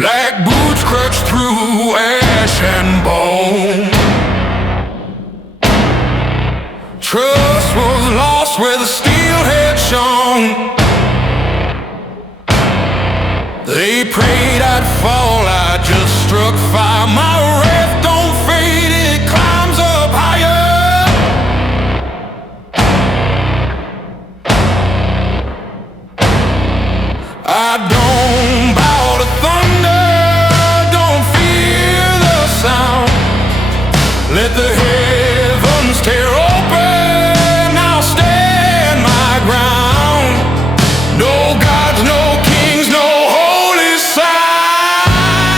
Black boots crutch through ash and bone. Trust was lost where the steel had shone. They prayed I'd fall, I just struck fire. My wrath don't fade, it climbs up higher. I don't bow to thunder, don't fear the sound. Let the heavens tear open, I'll stand my ground. No gods, no kings, no holy sign.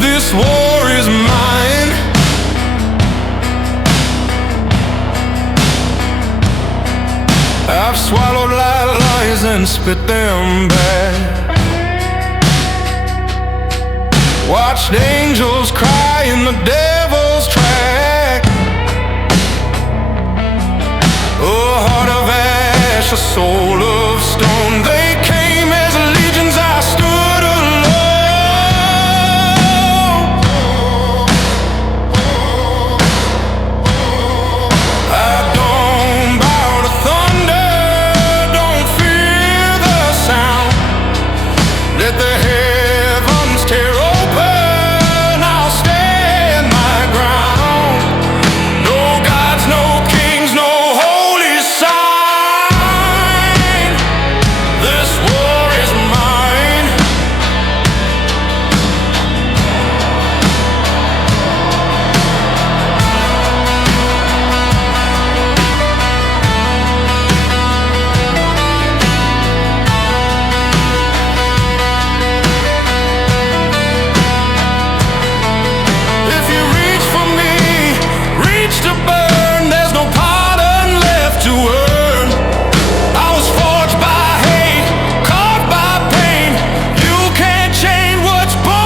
This war is mine. I've swallowed lies and spit them back. Watched angels cry in the devil's track. A heart of ash, a soul of stone. They came as legions, I stood alone. I don't bow to thunder, don't fear the sound. Let the heavens tear open, I'll stand my ground. No gods, no kings, no holy sign. This war is mine. If you reach for me, reach to burn, there's no pardon left to earn. I was forged by hate, carved by pain. You can't change what's born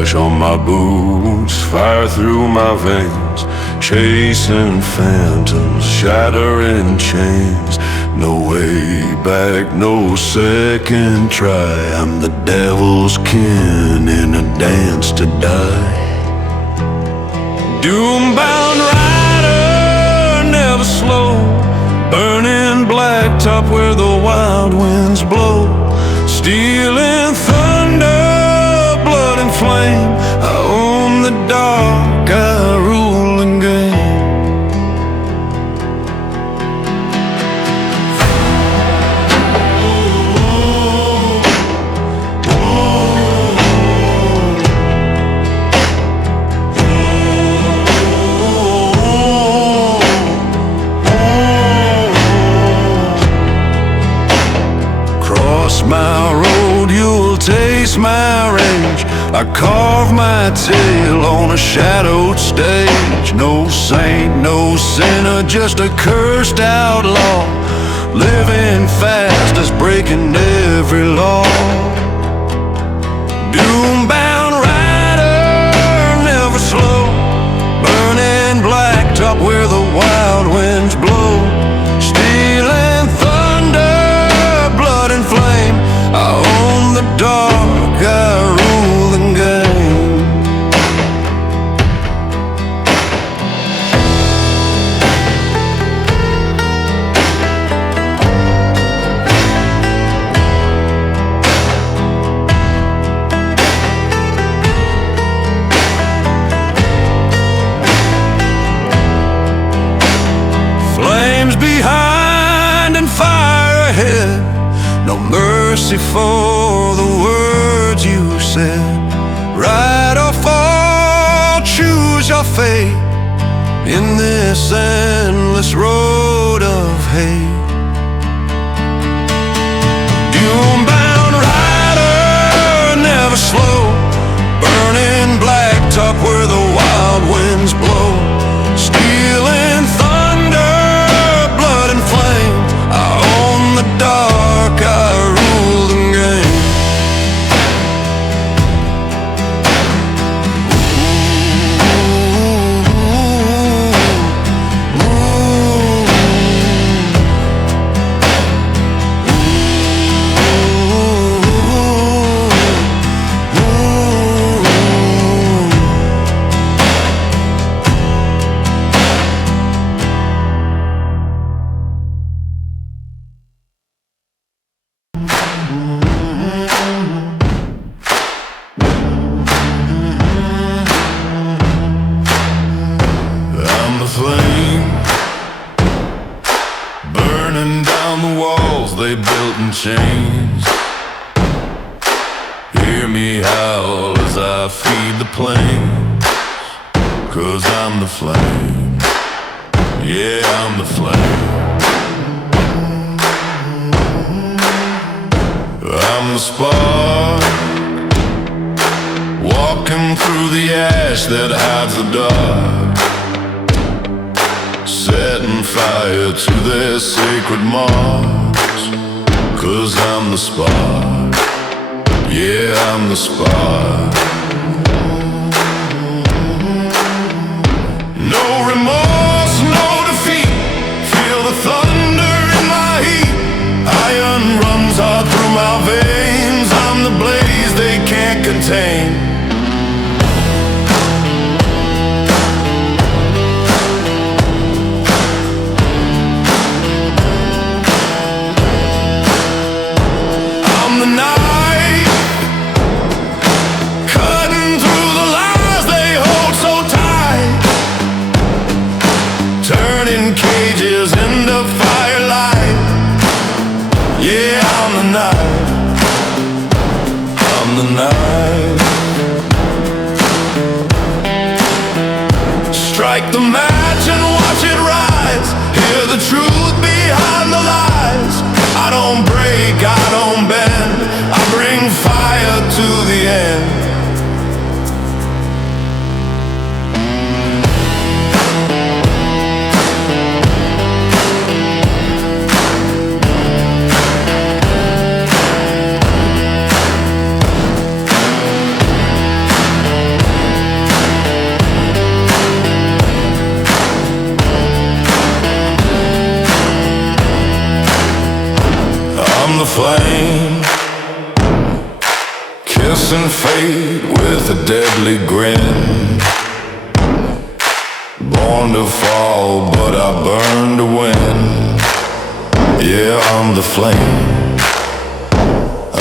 Ash on my boots, fire through my veins, chasing phantoms, shattering chains. No way back, no second try. I'm the devil's kin in a dance to die. Doom-bound rider, never slow, burning blacktop where the wild winds blow. Stealing thunder, blood and flame. I own the dark, I rule and game. Cross my road, you'll taste my rage. I carve my tale on a shadowed stage. No saint, no sinner, just a cursed outlaw, living fast as breaking every law. Doom-bound rider, never slow, burning blacktop where the wild winds blow. Stealing thunder, blood and flame. I own the dark, I rule the game. Flames behind and fire ahead. No mercy for the words you said. Right or fall, choose your fate in this endless road of hate. wouldn't change. Hear me howl as I feed the plains, 'cause I'm the flame. Yeah, I'm the flame. I'm the spark, walking through the ash that hides the dark, setting fire to their sacred marks. 'Cause I'm the spark. Yeah, I'm the spark. No remorse, no defeat. Feel the thunder in my heat. Iron runs hard through my veins. I'm the blaze they can't contain. I'm the night, cutting through the lies they hold so tight, turning cages into firelight. Yeah, I'm the night. I'm the night. Strike the match and watch it rise. Hear the truth behind the lies. I don't break, I don't bend. I bring fire to the end. I'm the flame, kissing fate with a deadly grin. Born to fall, but I burn to win. Yeah, I'm the flame.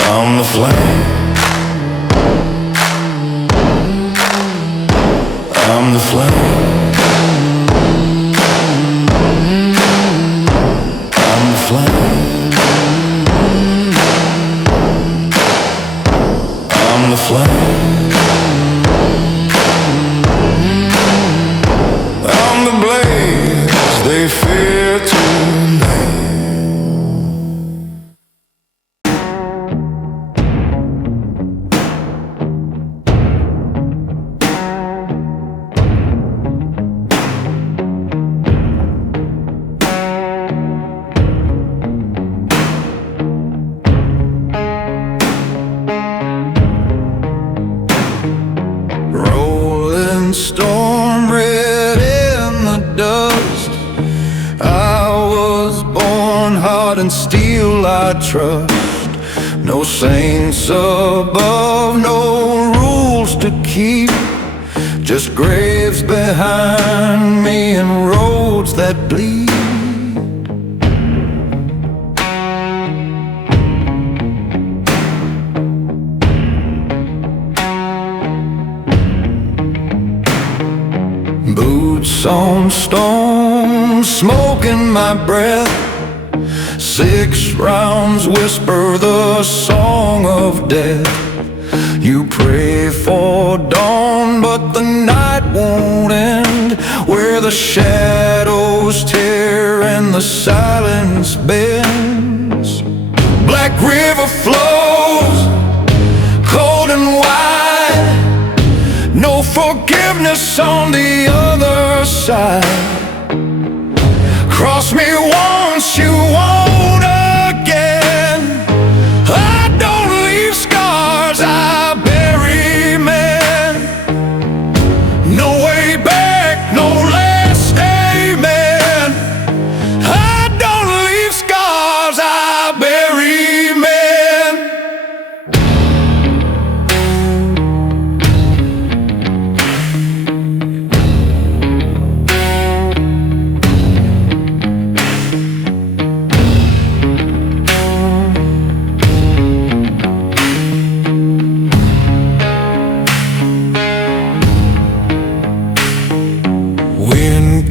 I'm the flame. I'm the flame. I'm the flame. I'm the flame. I'm the blaze they fear to name. Storm red in the dust. I was born hard and steel I trust. No saints above, no rules to keep. Just graves behind me and roads that bleed. Boots on stone, smoke in my breath. 6 rounds whisper the song of death. You pray for dawn, but the night won't end. Where the shadows tear and the silence bends. Black river flows, cold and wide. No forgiveness on the other side. Cross me once, you won't again. I don't leave scars, I bury men. No way back, no last amen. I don't leave scars, I bury men.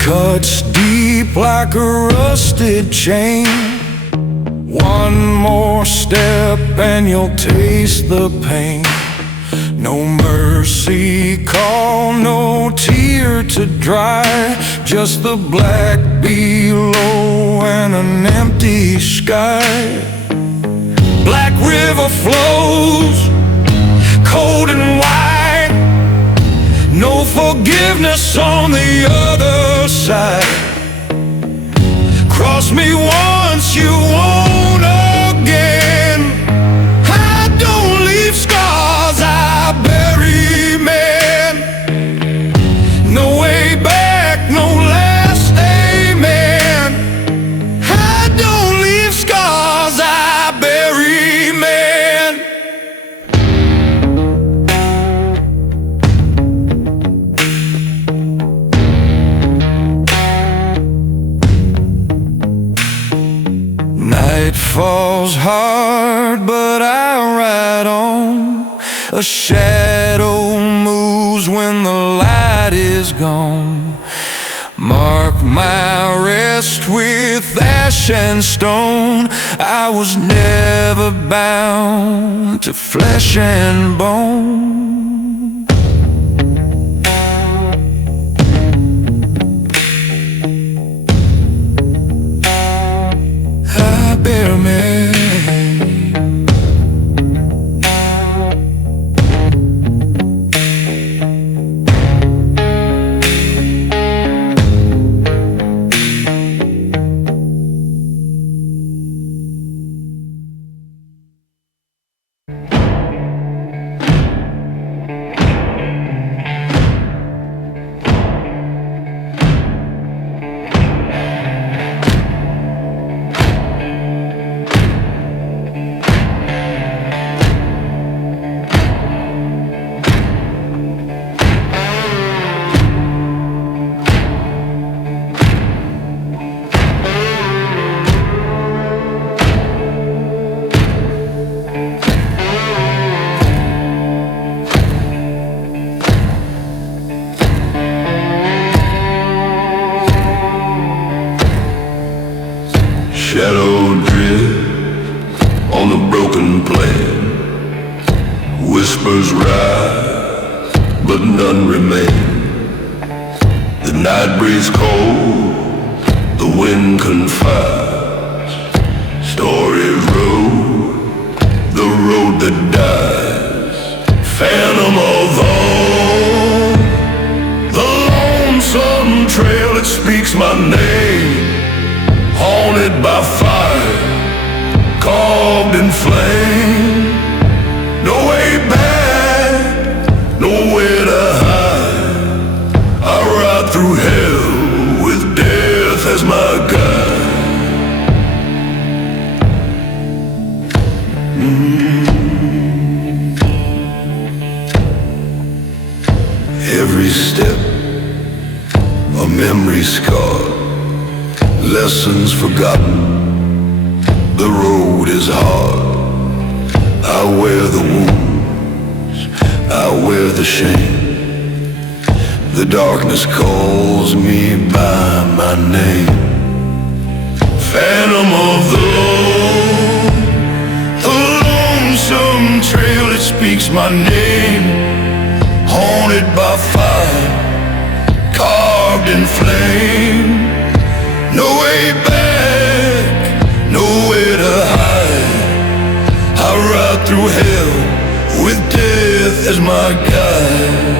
Cuts deep like a rusted chain. One One more step and you'll taste the pain. No mercy call, no tear to dry, just the black below and an empty sky. Black river flows, cold and wide, no forgiveness on the other side. Cross me once, you won't again. I don't leave scars, I bury men. No way back, no last amen. I don't leave scars, I bury men. Night falls hard, but I ride on. A shadow moves when the light is gone. Mark my rest with ash and stone. I was never bound to flesh and bone. I bear me. Shadow drift on the broken plain. Whispers rise, but none remain. The night breeze cold, the wind confides. Stories road, the road that dies. Phantom of old, the lonesome trail that speaks my name. Haunted by fire, carved in flame. No way back, nowhere to hide. I ride through hell with death as my guide. Every step, a memory scarred. Lessons forgotten, the road is hard. I wear the wounds, I wear the shame. The darkness calls me by my name. Phantom of the road, the lonesome trail that speaks my name. Haunted by fire, carved in flame. No way back, nowhere to hide. I ride through hell with death as my guide.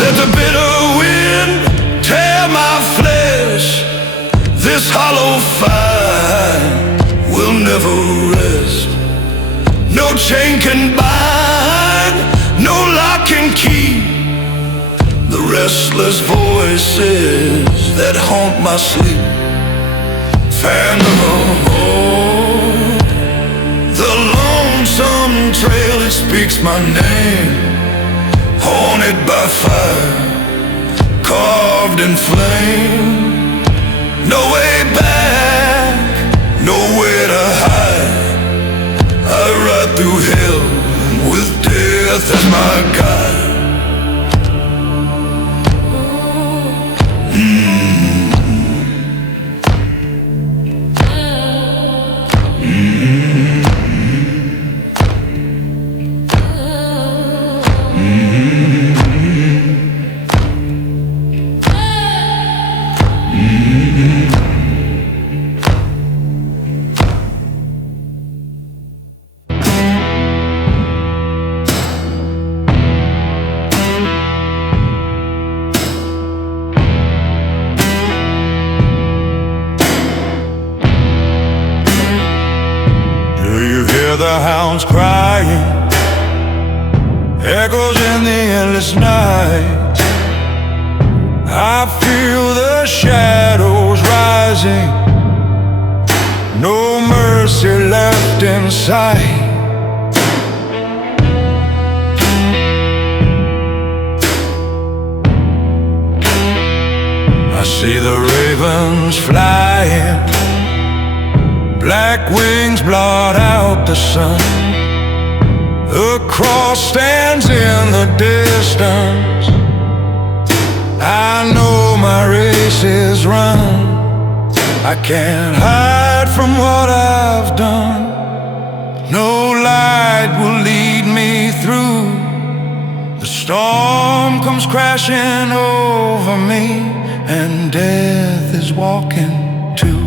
Let the bitter wind tear my flesh. This hollow fire will never rest. No chain can bind, no lock can keep the restless voices that haunt my sleep. Phantom of old, the lonesome trail that speaks my name. Haunted by fire, carved in flame. no way back, nowhere to hide. I ride through hell with death as my guide. The hounds crying, echoes in the endless night. I feel the shadows rising, no mercy left in sight. I see the ravens flying, black wings blot out the sun. A cross stands in the distance. I know my race is run. I can't hide from what I've done. No light will lead me through. The storm comes crashing over me, and death is walking too.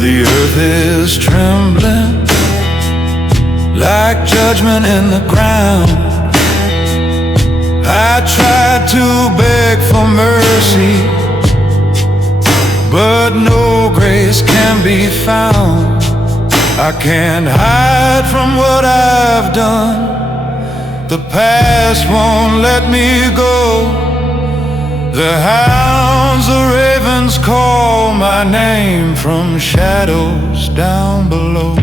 The earth is trembling like judgment in the ground. I tried to beg for mercy, but no grace can be found. I can't hide from what I've done. The past won't let me go. The hounds, the ravens call my name from shadows down below.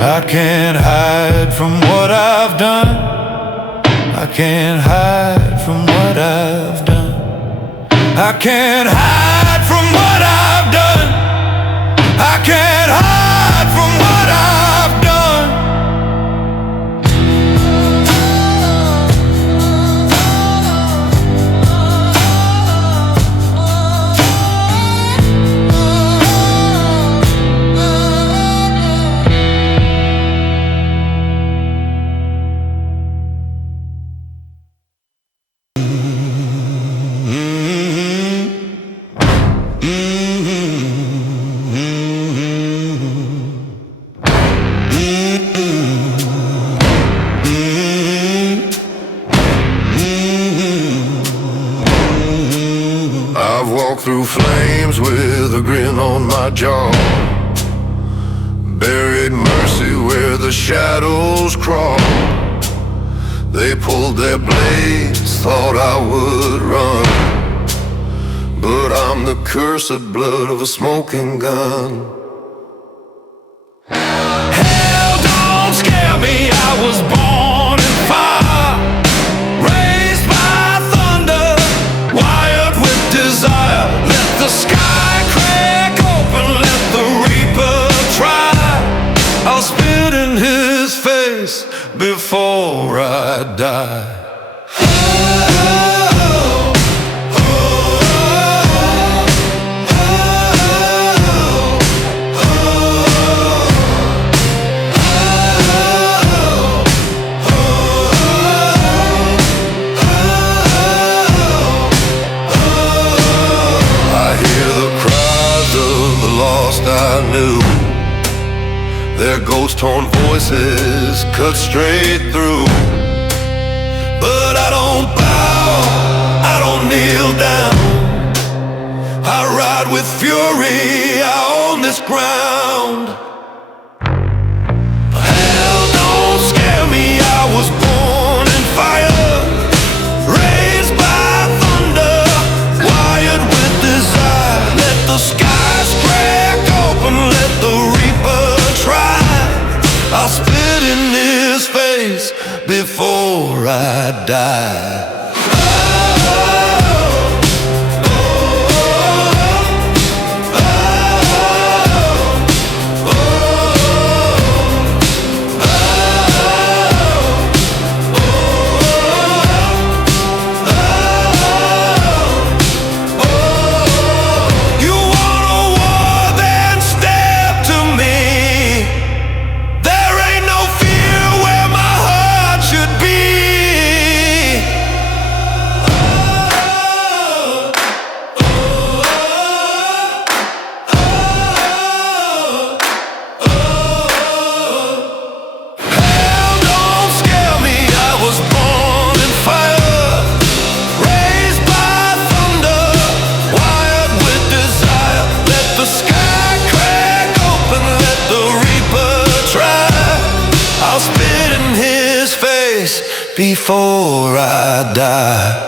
I can't hide from what I've done. I can't hide from what I've done. I can't hide from what I've done. I can't hide from what I've done. I've walked through flames with a grin on my jaw, buried mercy where the shadows crawl. They pulled their blades, thought I would run, but I'm the cursed blood of a smoking gun. Hell don't scare me, I was born in fire, raised by thunder, wired with desire. Let the sky crack open, let the reaper try. I'll spit in his face before I die. torn voices cut straight through. But I don't bow, I don't kneel down. I ride with fury out on this ground. Hell don't scare me, I was born in fire, raised by thunder, wired with desire. Let the skies crack open, let the reaper try. I'll spit in his face before I die. Before I die.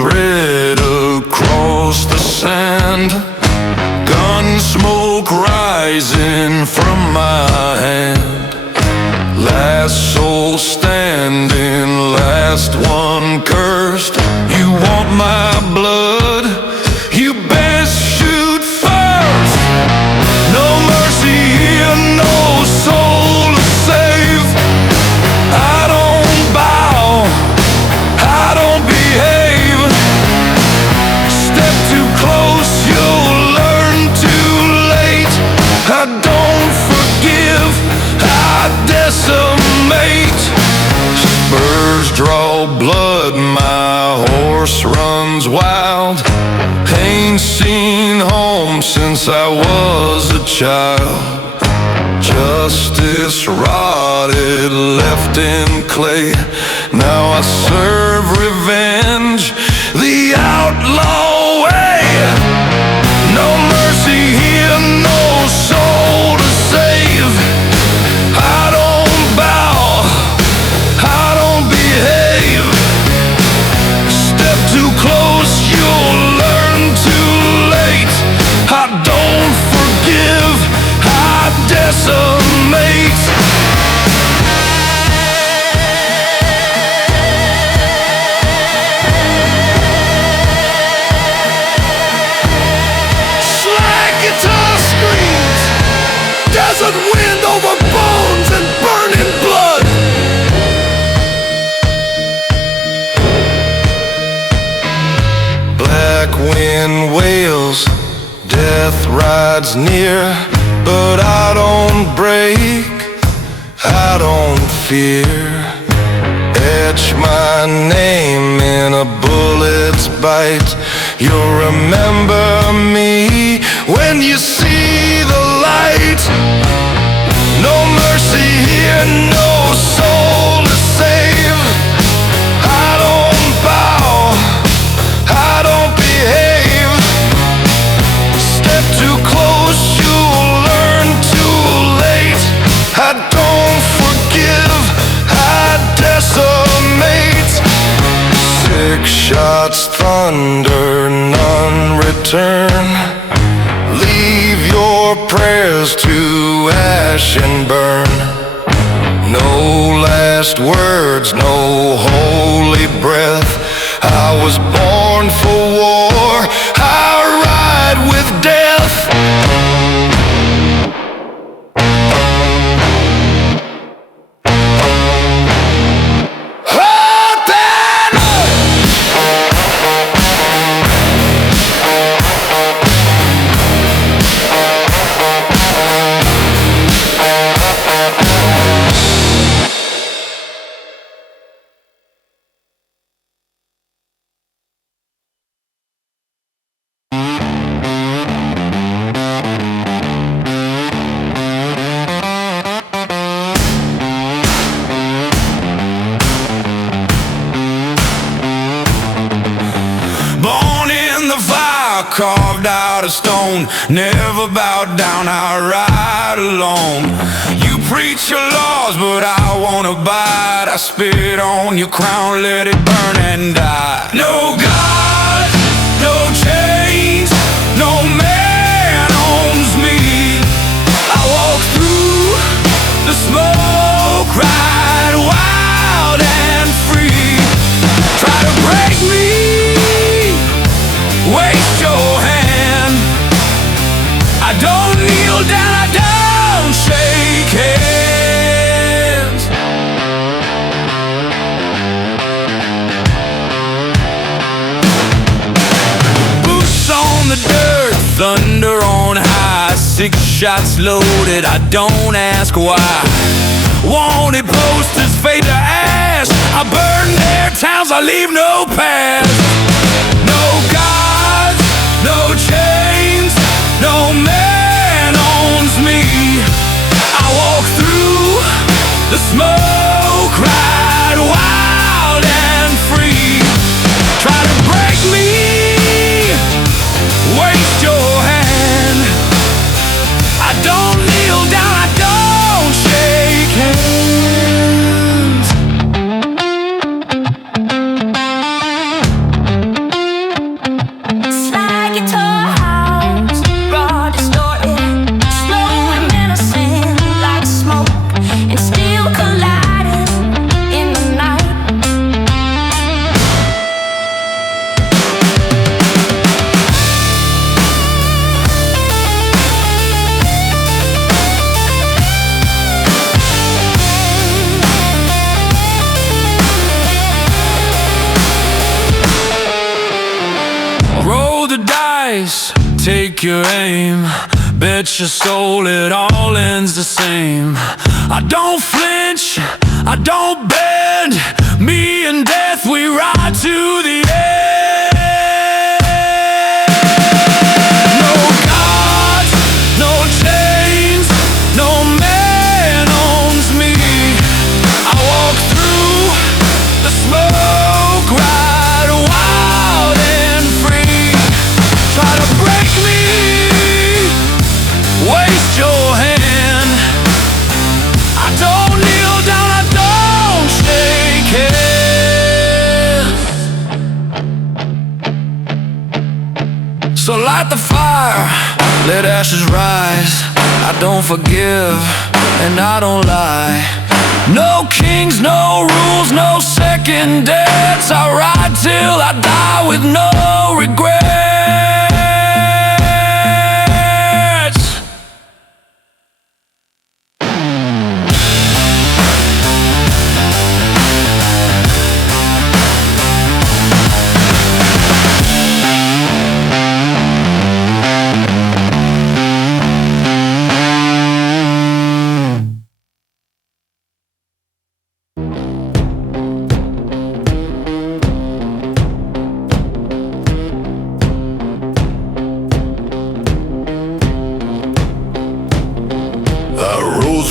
Red across the sand, gun smoke rising from my hand. Last soul standing, last one cursed. You want my blood? You best shoot first. No mercy here, no soul to save. I don't bow, I don't behave. Close, you'll learn too late. I don't forgive, I decimate. Spurs draw blood, my horse runs wild. Ain't seen home since I was a child. Justice rotted, left in clay. Now I serve revenge the outlaw way. No mercy here, no soul to save. I don't bow, I don't behave. Step too close, you'll learn too late. I don't forgive, I decimate. Desert wind over bones and burning blood. Black wind wails, death rides near. But I don't break, I don't fear. Etch my name in a bullet's bite. You'll remember me when you see the light. No mercy here, no soul to save. I don't bow, I don't behave. Step too close, you'll learn too late. I don't forgive, I decimate. 6 shots, thunder, none return. Leave your prayers to ash and burn. No last words, no holy breath. I was born for war, I ride with death. Carved out of stone, never bowed down, I ride alone. You preach your laws, but I won't abide. I spit on your crown, let it burn and die. No God, no chains, no man owns me. I walk through the smoke, ride wild and free. Try to break me, waste your hand. I don't kneel down, I don't shake hands. Boots on the dirt, thunder on high, 6 shots loaded, I don't ask why. Wanted posters fade to ash, I burn their towns, I leave no past. No God, no chains, no man owns me. I walk through the smoke, ride wild and free. Try to break me, waste your hand. I don't kneel down, I don't shake hands. Slide guitar house, raw distorted, slow and menacing like smoke, and steel colliding in the night. Roll the dice, take your aim. Bet your soul it all ends the same. I don't flinch, I don't bend. Me and death, we ride to the end. No gods, no chains, no man owns me. I walk through the smoke, ride wild and free. Try to break me, waste your hand. I don't kneel down, I don't shake hands. So light the fire, let ashes rise. I don't forgive and I don't lie. No kings, no rules, no second debts. I ride till I die with no regrets.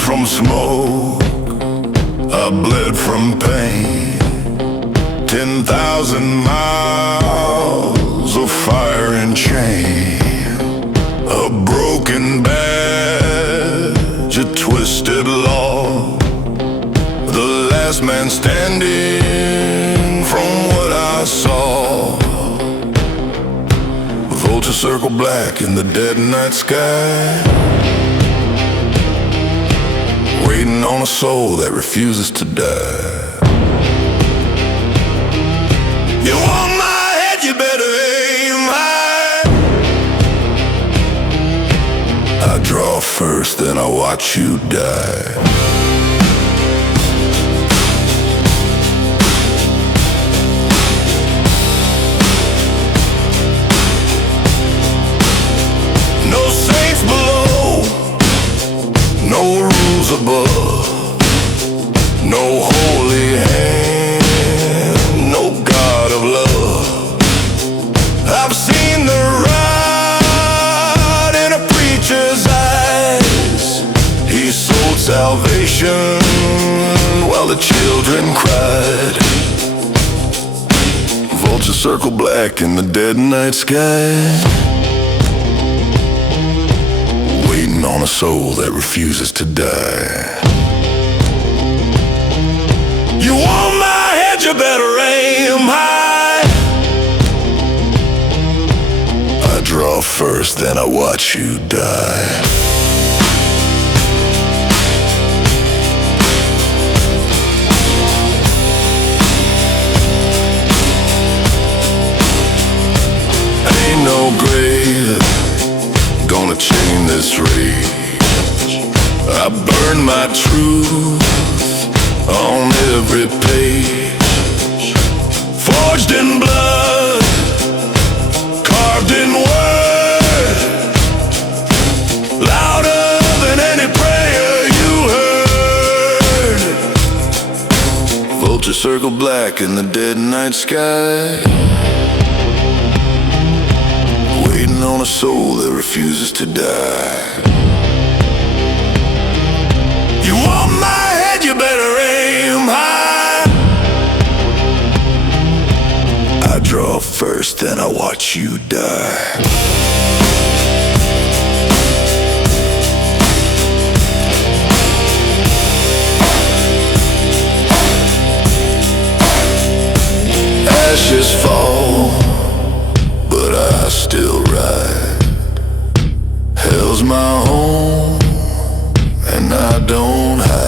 From smoke, I bled from pain. 10,000 miles of fire and chain. A broken badge, a twisted law. The last man standing from what I saw. Vulture circle black in the dead night sky. waiting on a soul that refuses to die. You want my head, you better aim high. I draw first, then I watch you die. No saints below, no rules above, no holy hand, no God of love. I've seen the rot in a preacher's eyes. He sold salvation while the children cried. Vultures circle black in the dead night sky, waiting on a soul that refuses to die. You want my head, you better aim high. I draw first, then I watch you die. Ain't no grave gonna chain this rage. I burn my truth on every page, forged in blood, carved in word, louder than any prayer you heard. Vultures circle black in the dead night sky, waiting on a soul that refuses to die. You want my head, you better aim high. I draw first, then I watch you die. Ashes fall, but I still ride. Hell's my home, and I don't hide.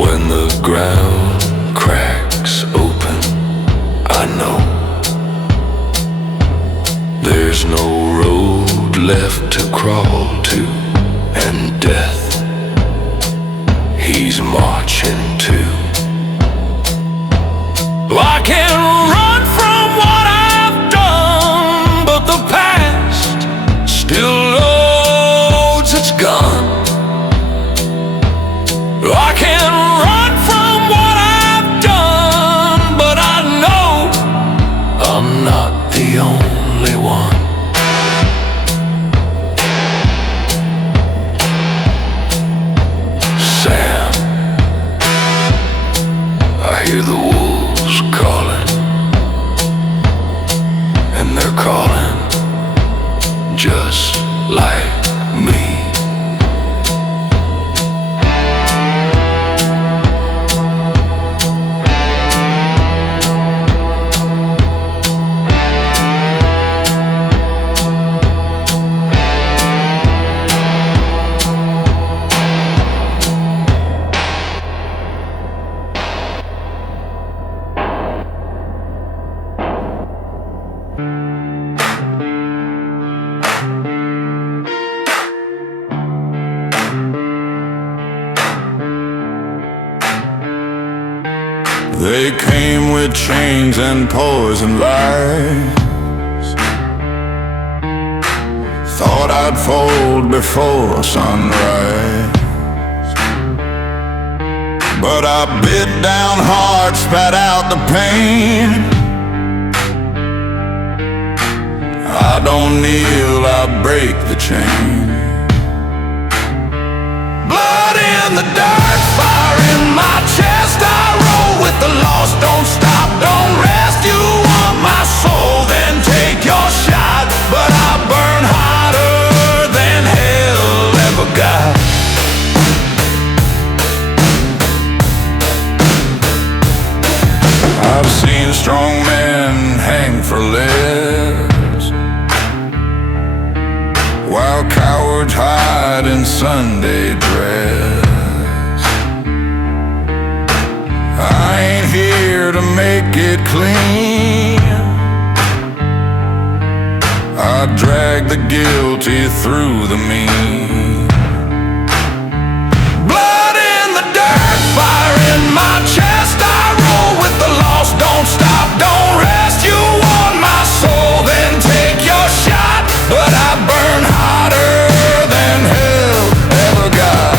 When the ground cracks open, I know there's no road left to crawl to, and death he's marching to. I can't run from what I've done, but the past still loads its gun. I can't run from what I've done, but I know I'm not the only one. Sam, I hear the wolves calling, and they're calling just like me. They came with chains and poison lies. Thought I'd fold before sunrise, but I bit down hard, spat out the pain. I don't kneel, I break the chain. Blood in the dark, fire in my chest. I roll with the lost, don't stop, don't rest. You want my soul, then take your shot. But I burn hotter than hell ever got. I've seen strong men hang for less, while cowards hide in Sunday dress. I ain't here to make it clean. I drag the guilty through the mean. Blood in the dirt, fire in my chest. I roll with the lost, don't stop, don't rest. You want my soul, then take your shot. But I burn hotter than hell ever got.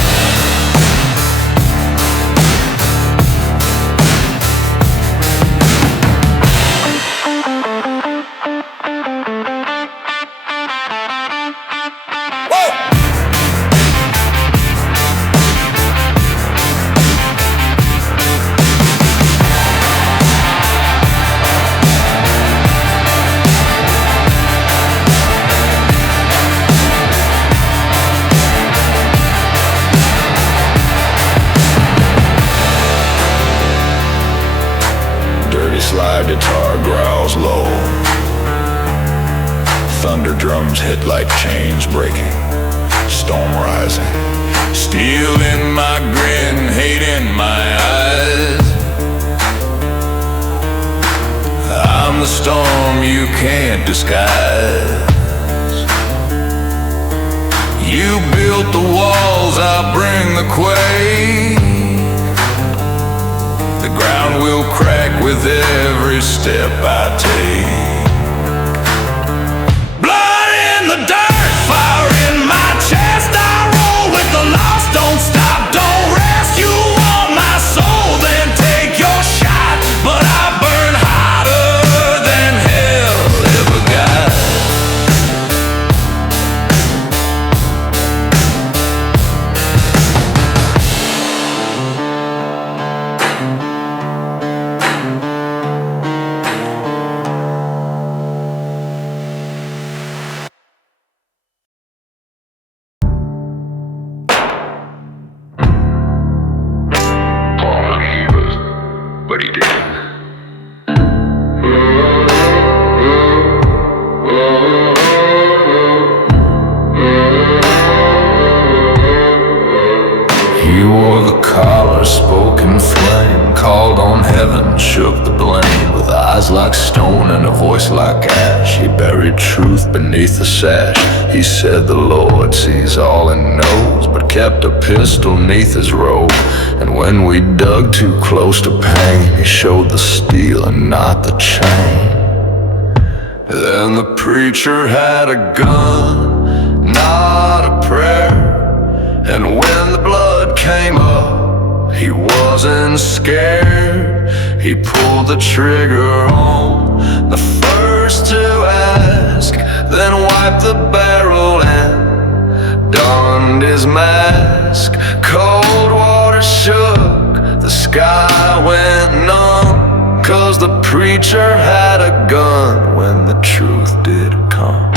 Slide guitar growls low. Thunder drums hit like chains breaking. Storm rising. Steel in my grin, hate in my eyes. I'm the storm you can't disguise. You built the walls, I bring the quake. The ground will crack with every step I take. Blood in the dirt, fire in my chest. I roll with the lost, don't stop, don't rest. You want my soul, then take your shot. But I burn hotter than hell ever got. spoke in flame, called on heaven, shook the blame. With eyes like stone and a voice like ash, he buried truth beneath the sash. He said the Lord sees all and knows, but kept a pistol neath his robe. And when we dug too close to pain, he showed the steel and not the chain. Then the preacher had a gun, not a prayer. And when the blood came up, he wasn't scared. He pulled the trigger on the first to ask, then wiped the barrel and donned his mask. Cold water shook, the sky went numb, 'cause the preacher had a gun when the truth did come.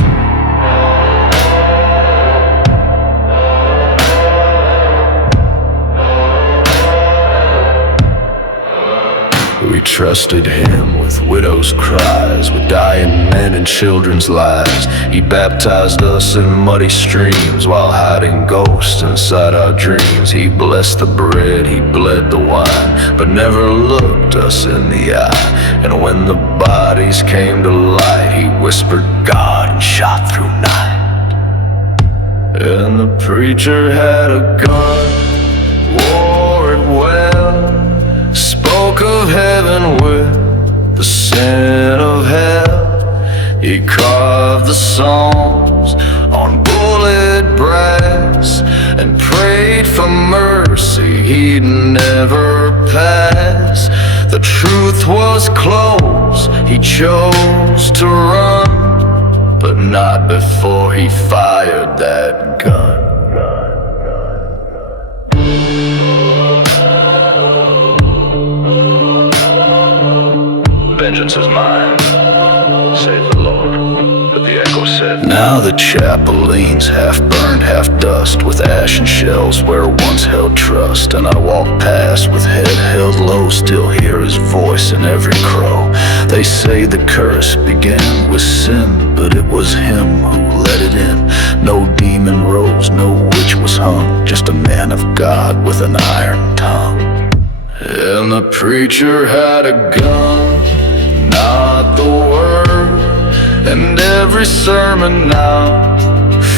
We trusted him with widows' cries, with dying men and children's lives. He baptized us in muddy streams while hiding ghosts inside our dreams. He blessed the bread, he bled the wine, but never looked us in the eye. And when the bodies came to light, he whispered God and shot through night. And the preacher had a gun, wore it well, spoke of heaven with the sin of hell. He carved the Psalms on bullet brass and prayed for mercy he'd never pass. The truth was close, he chose to run, but not before he fired that gun. Vengeance is mine, save the Lord. But the echo said, now the chapel leans half burned, half dust, with ash and shells where once held trust. And I walk past with head held low, still hear his voice in every crow. They say the curse began with sin, but it was him who let it in. No demon rose, no witch was hung, just a man of God with an iron tongue. And the preacher had a gun, not the word. And every sermon now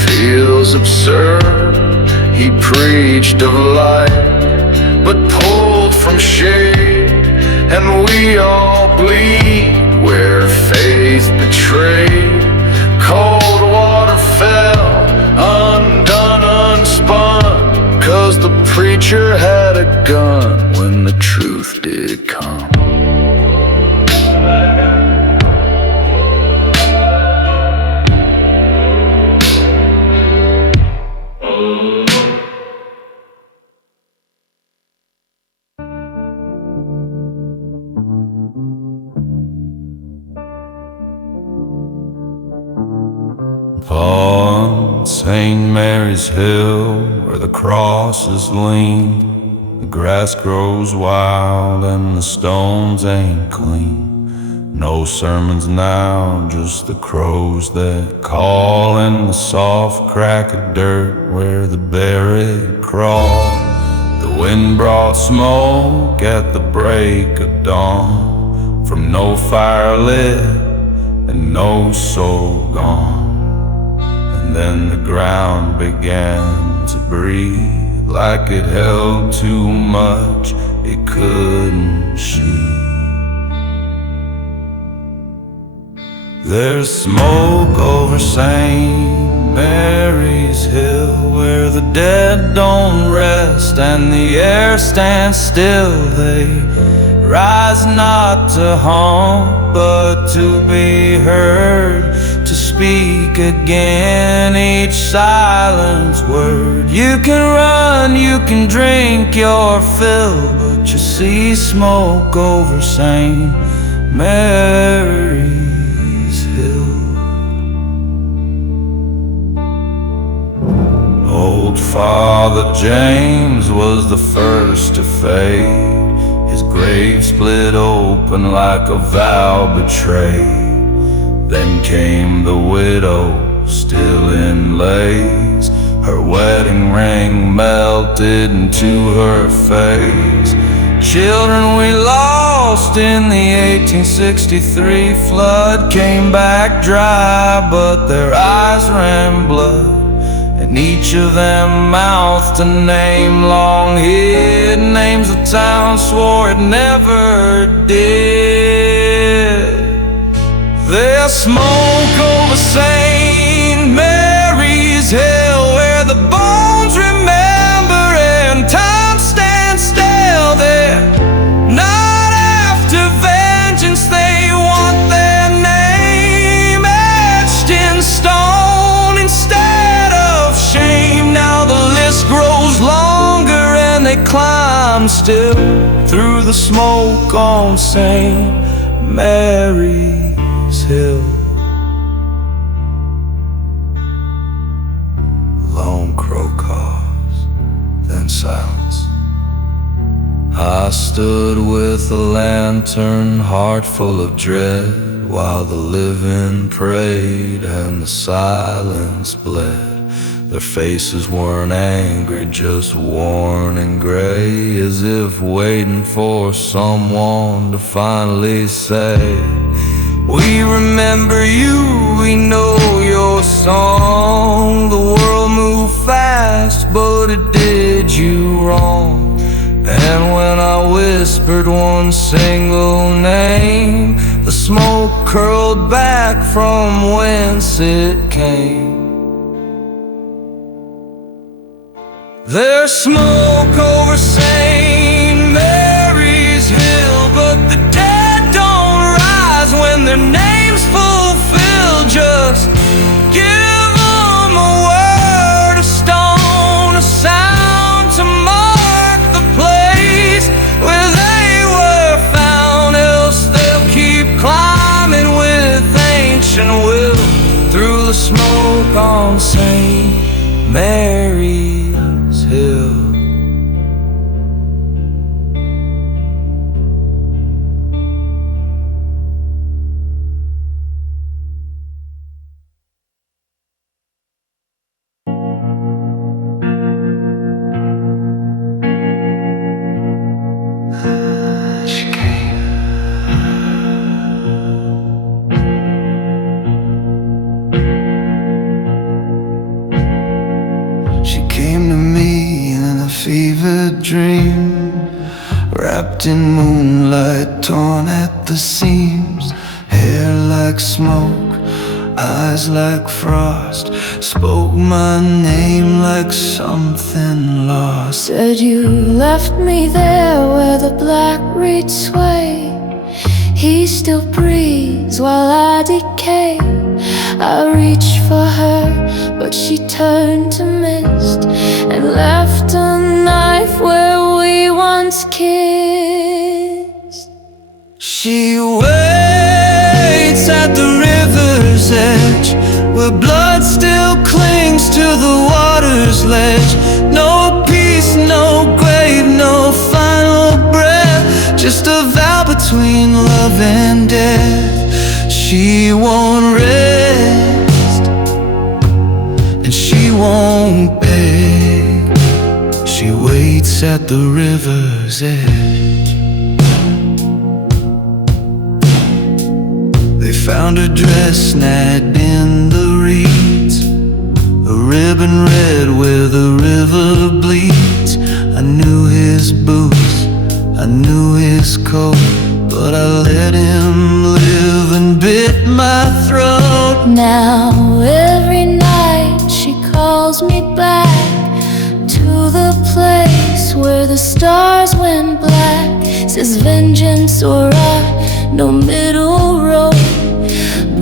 feels absurd. He preached of light, but pulled from shade. And we all bleed where faith betrayed. Cold water fell, undone, unspun, 'cause the preacher had a gun when the truth did come. On St. Mary's Hill, where the crosses lean, the grass grows wild and the stones ain't clean. No sermons now, just the crows that call and the soft crack of dirt where the buried crawl. The wind brought smoke at the break of dawn, from no fire lit and no soul gone. And then the ground began to breathe like it held too much it couldn't sheathe. There's smoke over St. Mary's Hill, where the dead don't rest and the air stands still. They rise not to haunt, but to be heard, to speak again each silenced word. You can run, you can drink your fill, but you see smoke over St. Mary's Hill. Old Father James was the first to fade, his grave split open like a vow betrayed. Then came the widow, still in lace, Her wedding ring melted into her face. Children we lost in the 1863 flood came back dry, but their eyes ran blood, and each of them mouthed a name, long hid names the town swore it never did. There's smoke over St. Mary's Hill, where the bones remember and time stands still there. Not after vengeance, they want their name etched in stone instead of shame. Now the list grows longer and they climb still through the smoke on St. Mary's Hill. Lone crow caws, then silence. I stood with a lantern, heart full of dread, while the living prayed and the silence bled. Their faces weren't angry, just worn and gray, as if waiting for someone to finally say, we remember you, we know your song. The world moved fast, but it did you wrong. And when I whispered one single name, the smoke curled back from whence it came. There's smoke over St. Mary's Hill, but the dead don't rise when their names fulfill. Just give them a word, a stone, a sound to mark the place where they were found. Else they'll keep climbing with ancient will through the smoke on St. Mary's Hill. She came to me in a fevered dream, wrapped in moonlight, torn at the seams. Hair like smoke, eyes like frost, spoke my name like something lost. Said you left me there where the black reeds sway. He still breathes while I decay. I reached for her, but she turned to mist and left a knife where we once kissed. She waits at the river's edge, where blood still clings to the water's ledge. No peace, no grave, no final breath, just a vow between love and death. She won't rest, and she won't beg. She waits at the river's edge. They found her dress snagged in the reeds, a ribbon red where the river bleeds. I knew his boots, I knew his coat, but I let him live and bit my throat. Now every night she calls me back to the place where the stars went black. Says vengeance or I, no middle road.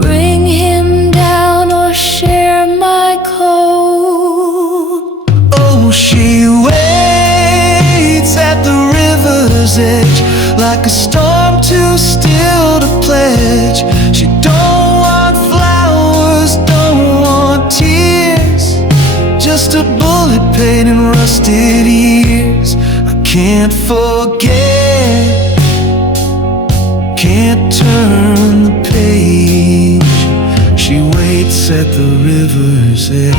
Bring him down or share my coat. Oh, she waits at the river's edge, like a storm too still to pledge. She don't want flowers, don't want tears, just a bullet paid in rusted years. I can't forget, can't turn the page. She waits at the river's edge.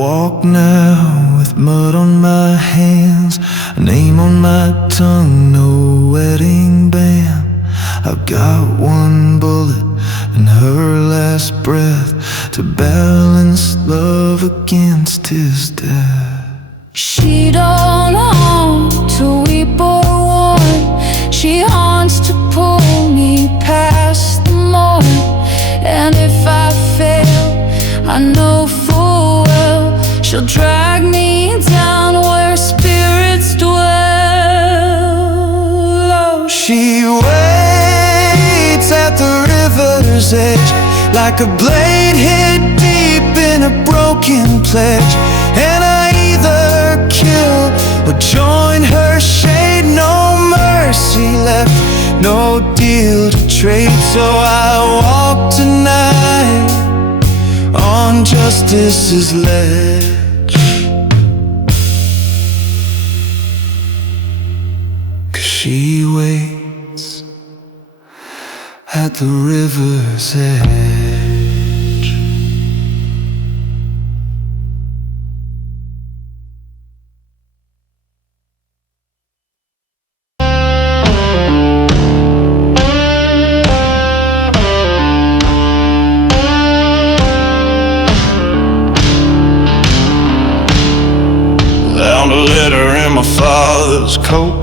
walk now with mud on my hands, a name on my tongue, no wedding band. I've got one bullet and her last breath to balance love against his death. She don't haunt to weep or warn. She haunts to pull me past the morn. And if I fail, I know full well she'll drag me down where spirits dwell. Oh, she waits at the river's edge like a blade hit deep in a broken pledge. And I either kill or join her shade. No mercy left, no deal to trade. So I walk tonight on justice's ledge, 'cause she waits at the river's edge. Found a letter in my father's coat,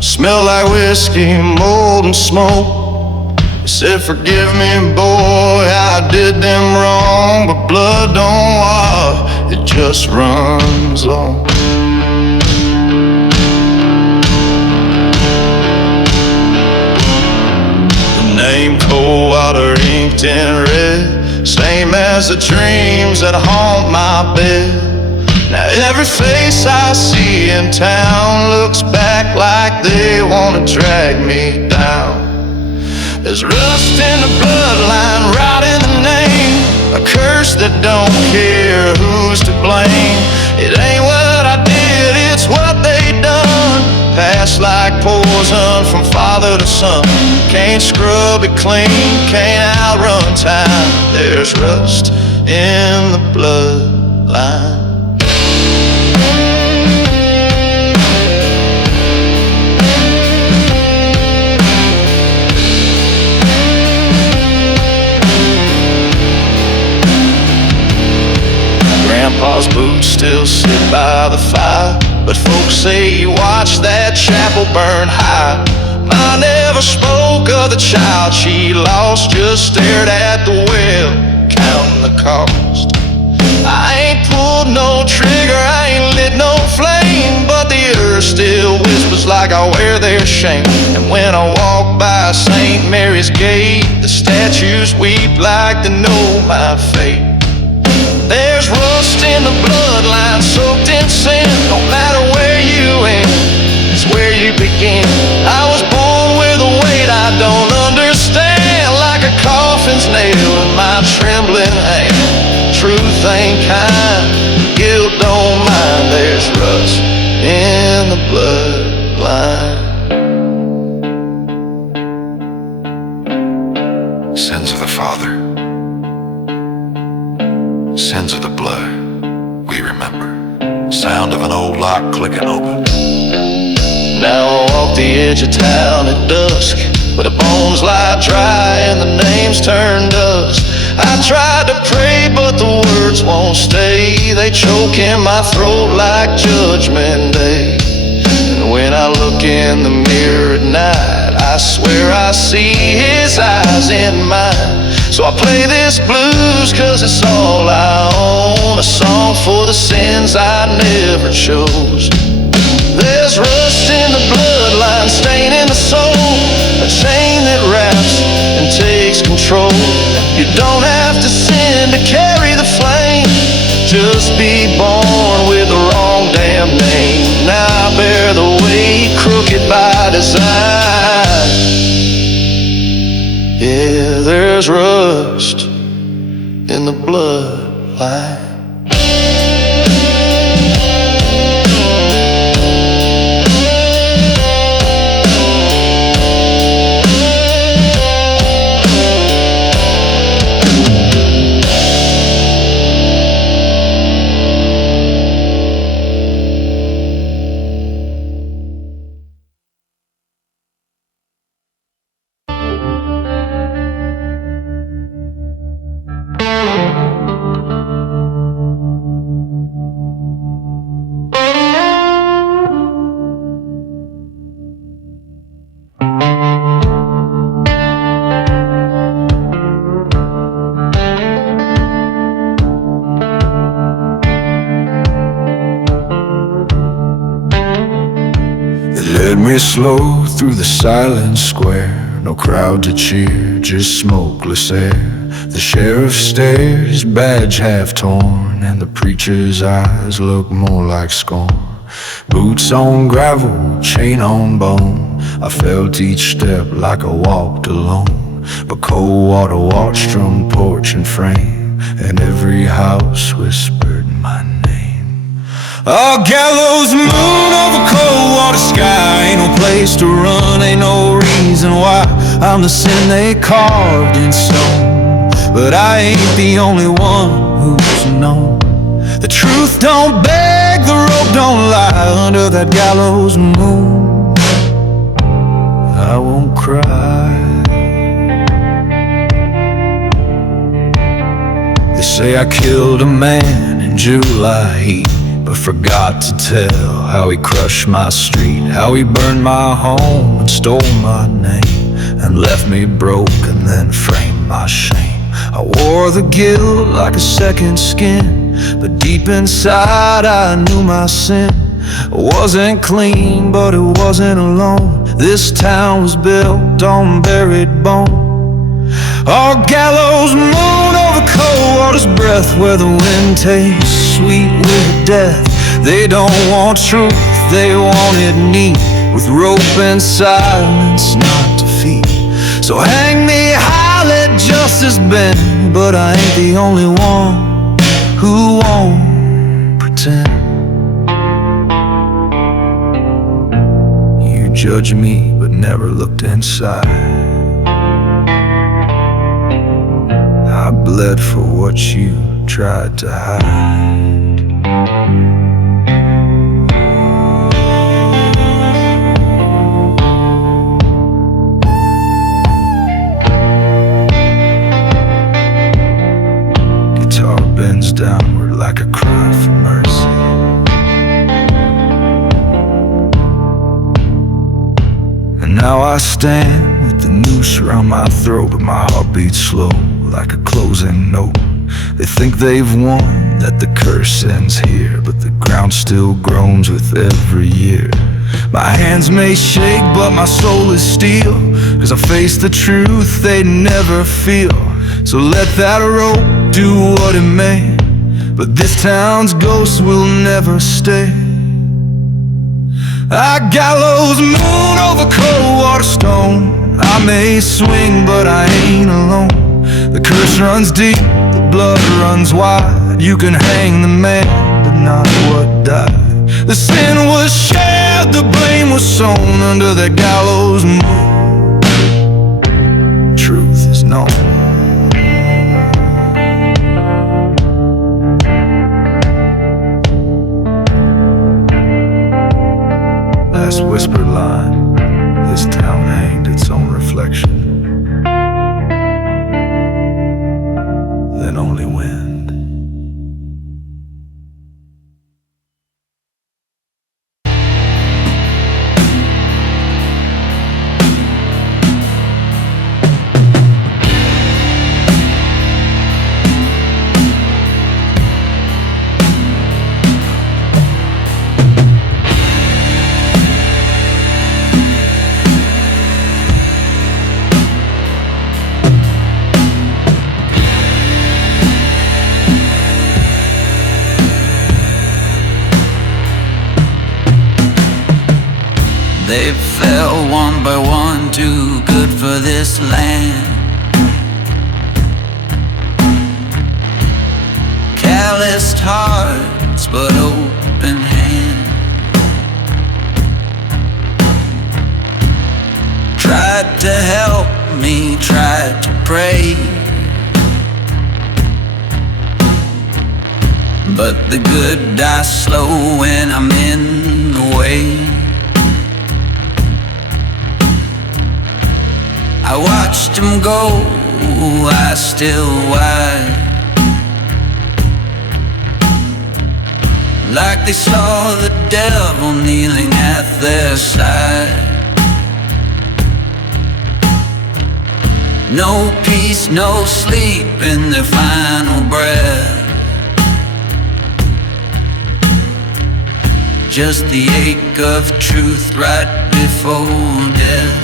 smelled like whiskey, mold and smoke. He said, forgive me, boy, I did them wrong, but blood don't wash, it just runs long. The name Coldwater inked in red, same as the dreams that haunt my bed. Now every face I see in town looks back like they wanna drag me down. There's rust in the bloodline, right in the name, a curse that don't care who's to blame. It ain't what I did, it's what they done, passed like poison from father to son. Can't scrub it clean, can't outrun time. There's rust in the bloodline. Grandpa's boots still sit by the fire, but folks say he watched that chapel burn high. Mom never spoke of the child she lost, just stared at the well, counting the cost. I ain't pulled no trigger, I ain't lit no flame, but the earth still whispers like I wear their shame. And when I walk by St. Mary's gate, the statues weep like they know my fate. There's rust in the bloodline, soaked in sin. No matter where you end, it's where you begin. I was born with a weight I don't understand, like a coffin's nail in my trembling hand. Truth ain't kind, guilt don't mind. There's rust in the bloodline. Sins of the father, sins of the blood, we remember. Sound of an old lock clicking open. Now I walk the edge of town at dusk, where the bones lie dry and the names turn dust. I tried to pray, but the words won't stay. They choke in my throat like Judgment Day. And when I look in the mirror at night, I swear I see his eyes in mine. So I play this blues 'cause it's all I own, a song for the sins I never chose. There's rust in the bloodline, staining the soul, a chain that wraps and takes control. You don't have to sin to carry the flame, just be born with the wrong damn name. Now I bear the weight, crooked by design. Yeah, there's rust in the bloodline. me slow through the silent square. No crowd to cheer, just smokeless air. The sheriff stares, his badge half torn, and the preacher's eyes look more like scorn. Boots on gravel, chain on bone, I felt each step like I walked alone. But cold water watched from porch and frame, and every house whispered my name. A gallows moon over cold water sky. Ain't no place to run, ain't no reason why. I'm the sin they carved in stone, but I ain't the only one who's known. The truth don't beg, the rope don't lie. Under that gallows moon, I won't cry. They say I killed a man in July heat, but forgot to tell how he crushed my street, how he burned my home and stole my name, and left me broke and then framed my shame. I wore the guilt like a second skin, but deep inside I knew my sin. I wasn't clean, but it wasn't alone. This town was built on buried bone. Our gallows moon over cold water's breath, where the wind tastes sweet with death. They don't want truth, they want it neat, with rope and silence, not defeat. So hang me high, let justice bend, but I ain't the only one who won't pretend. You judge me, but never looked inside. I bled for what you tried to hide. Guitar bends downward like a cry for mercy. And now I stand with the noose around my throat, but my heart beats slow like a closing note. They think they've won, that the curse ends here, but the ground still groans with every year. My hands may shake, but my soul is steel, 'cause I face the truth they never feel. So let that rope do what it may, but this town's ghost will never stay. I gallows moon over cold water stone. I may swing, but I ain't alone. The curse runs deep, the blood runs wide. You can hang the man, but not what died. The sin was shared, the blame was sown under that gallows moon. Truth is known. Last whispered line, this town hanged its own reflection. Then only wind. They fell one by one, too good for this land. Calloused hearts, but open hands. Tried to help me, tried to pray, but the good die slow when I'm in the way. I watched them go, I still wide, like they saw the devil kneeling at their side. No peace, no sleep in their final breath. just the ache of truth right before death.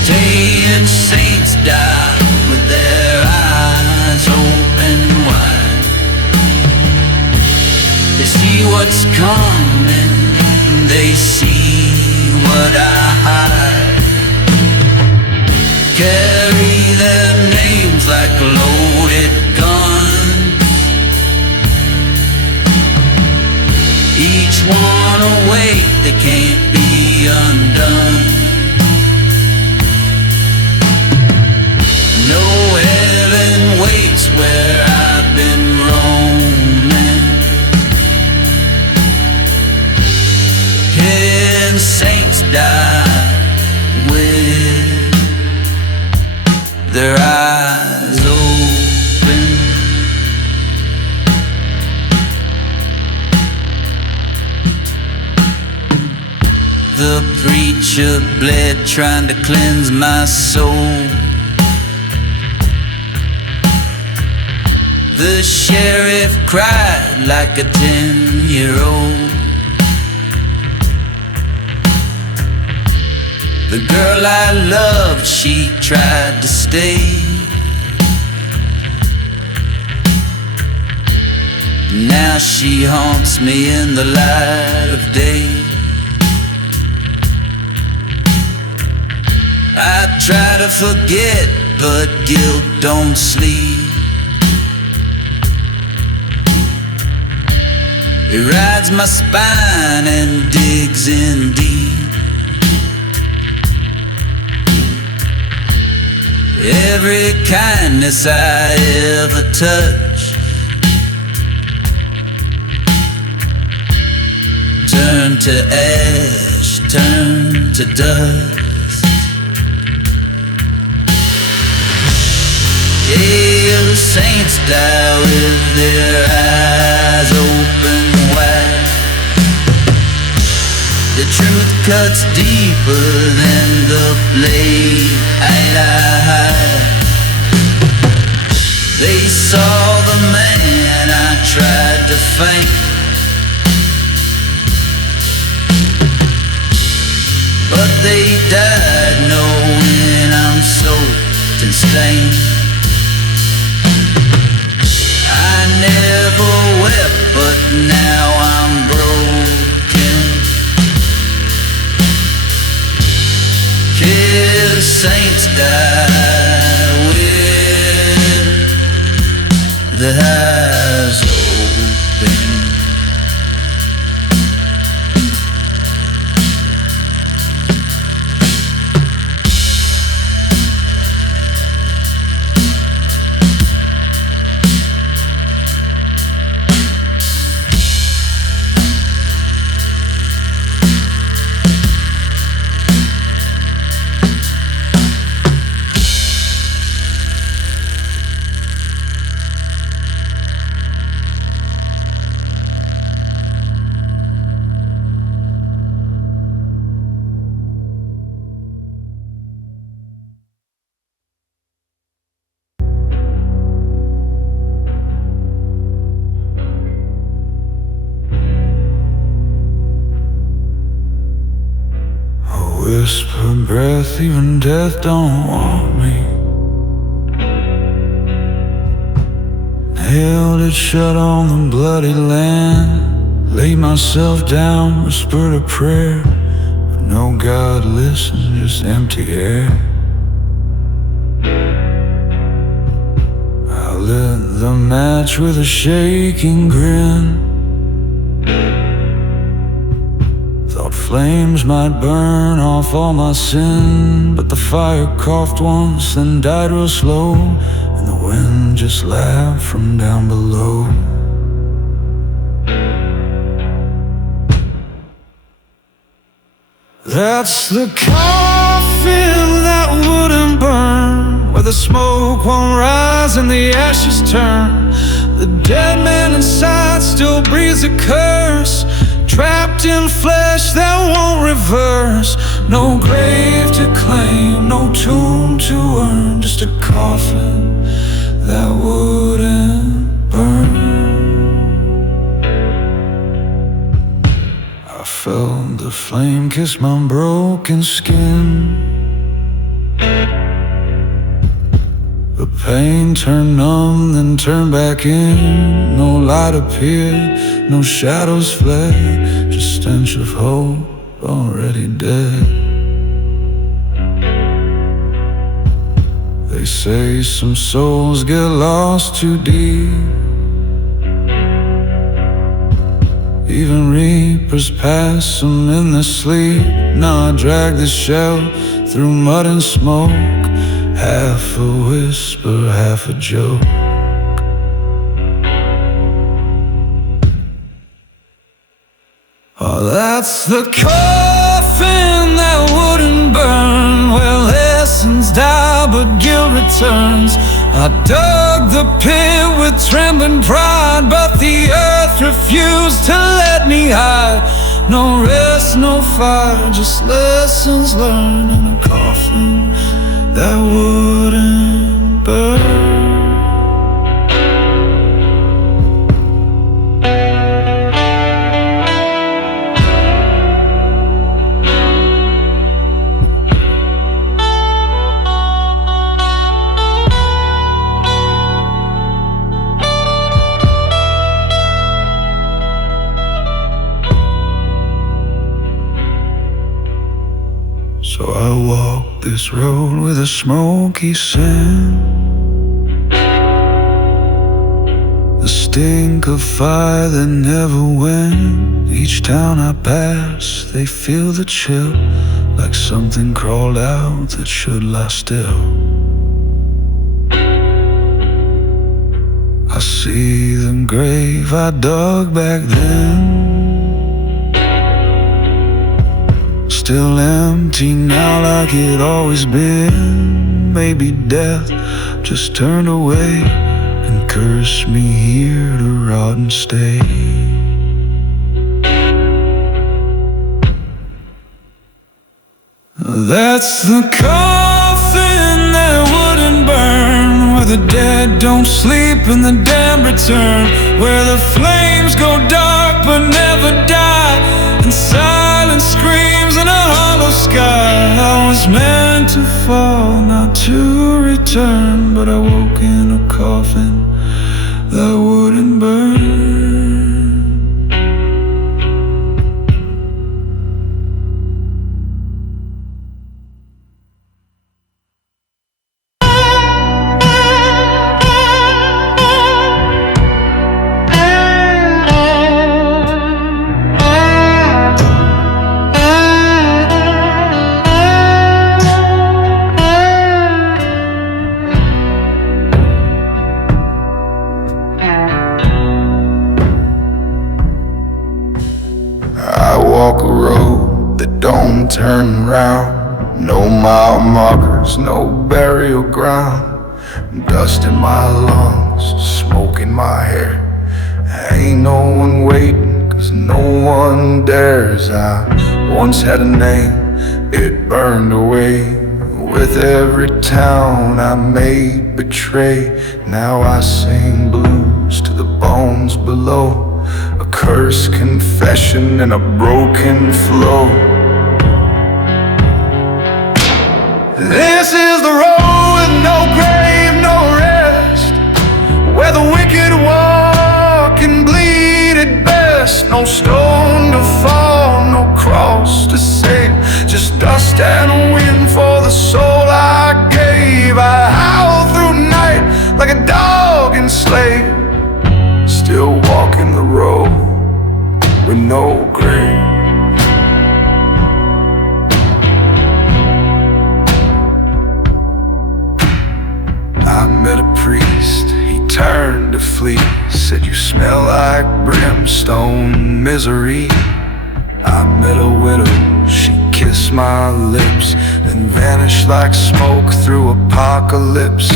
Saying saints die with their eyes open wide. They see what's coming, they see what I hide. Carry their names like loaded guns, each one a weight that can't be undone. No heaven waits where I've been roaming. Can saints die with their eyes open? The preacher bled trying to cleanse my soul. The sheriff cried like a 10-year-old. The girl I loved, she tried to stay. Now she haunts me in the light of day. I try to forget, but guilt don't sleep. It rides my spine and digs in deep. Every kindness I ever touched turned to ash, turned to dust. Yeah, the saints die with their eyes open wide. The truth cuts deeper than the blade I hide. They saw the man I tried to faint, but they died knowing I'm soaked and stained. I never wept, but now I'm broken. Kill saints die with the eyes open. Whisper breath, even death don't want me. Held it shut on the bloody land. Laid myself down, whispered a prayer. But no God listened, just empty air. I lit the match with a shaking grin. Thought flames might burn off all my sin, but the fire coughed once, then died real slow, and the wind just laughed from down below. That's the coffin that wouldn't burn, where the smoke won't rise and the ashes turn. The dead man inside still breathes a curse, trapped in flesh that won't reverse. No grave to claim, no tomb to earn, just a coffin that wouldn't burn. felt the flame kiss my broken skin. The pain turned numb, then turned back in. No light appeared, no shadows fled, just stench of hope already dead. They say some souls get lost too deep. Even reapers pass them in their sleep. Now I drag this shell through mud and smoke, half a whisper, half a joke. Oh, that's the coffin that wouldn't burn, where lessons die but guilt returns. I dug the pit with trembling pride, but the earth refused to let me hide. No rest, no fire, just lessons learned in a coffin that wouldn't burn. So I walk this road with a smoky scent, the stink of fire that never went. Each town I pass, they feel the chill, like something crawled out that should lie still. I see the grave I dug back then, still empty now like it always been. Maybe death just turned away and cursed me here to rot and stay. That's the coffin that wouldn't burn, where the dead don't sleep and the damned return, where the flames go dark but never die, and silence screams in a hollow sky. I was meant to fall, not to return, but I woke in a coffin that wouldn't burn. Walk a road that don't turn round, no mile markers, no burial ground. Dust in my lungs, smoke in my hair. Ain't no one waiting, cause no one dares. I once had a name, it burned away. With every town I made betray. Now I sing blues to the bones below, a cursed confession in a broken flow. This is the road with no grave, no rest, where the wicked walk and bleed at best. No stone to fall, no cross to save, just dust and wind for the soul I gave. I howl through night like a dog enslaved, still walking the road with no grave. I met a priest, he turned to flee, said you smell like brimstone misery. I met a widow, she kissed my lips, then vanished like smoke through apocalypse.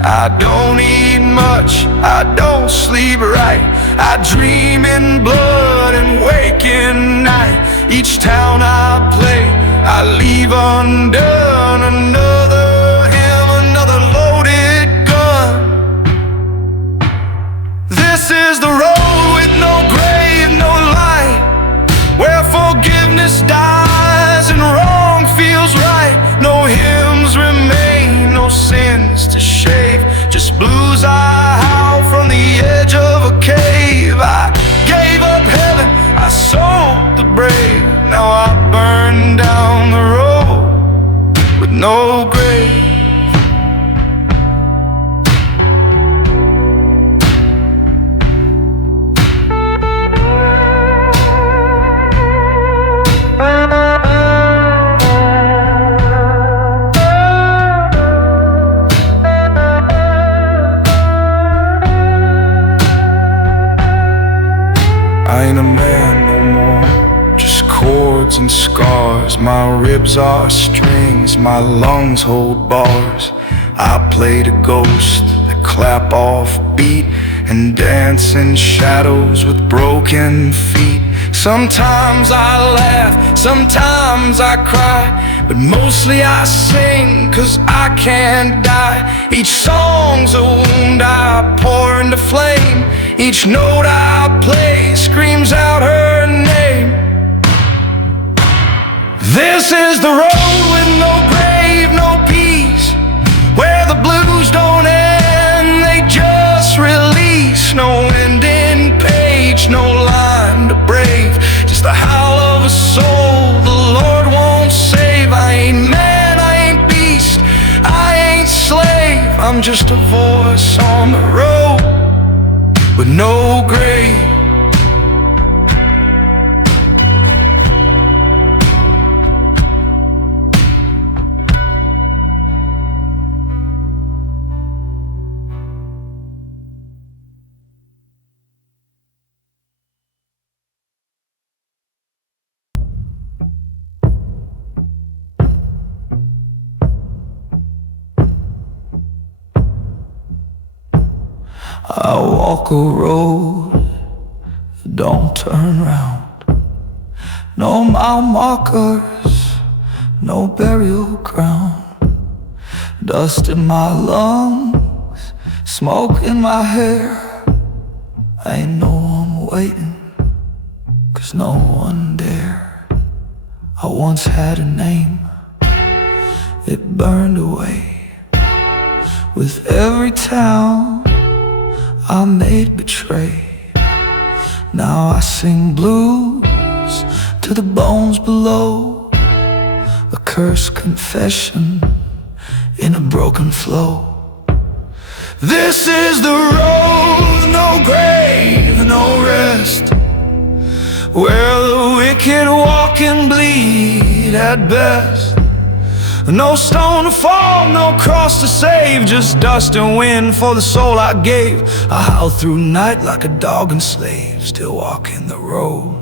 I don't eat much, I don't sleep right, I dream in blood and wake in night. Each town I play, I leave undone. Another hymn, another loaded gun. This is the road with no grave, no light, where forgiveness right, no hymns remain, no sins to shave, just blues I howl from the edge of a cave. I gave up heaven, I sold the brave, now I burn down the road with no grave. I ain't a man no more, just chords and scars. My ribs are strings, my lungs hold bars. I play the ghost that clap off beat and dance in shadows with broken feet. Sometimes I laugh, sometimes I cry, but mostly I sing, 'cause I can't die. Each song's a wound I pour into flame. Each note I play screams out her name. This is the road with no grave, no peace, where the blues don't end, they just release. No ending page, no line to brave, just the howl of a soul the Lord won't save. I ain't man, I ain't beast, I ain't slave, I'm just a voice on the road with no grave. I walk a road, don't turn round. No mile markers, no burial ground. Dust in my lungs, smoke in my hair. I know I'm waiting, 'cause no one dare. I once had a name, it burned away. With every town I made betray. Now I sing blues to the bones below, a cursed confession in a broken flow. This is the road, no grave, no rest, where the wicked walk and bleed at best. No stone to fall, no cross to save, just dust and wind for the soul I gave. I howl through night like a dog and slave, still walking the road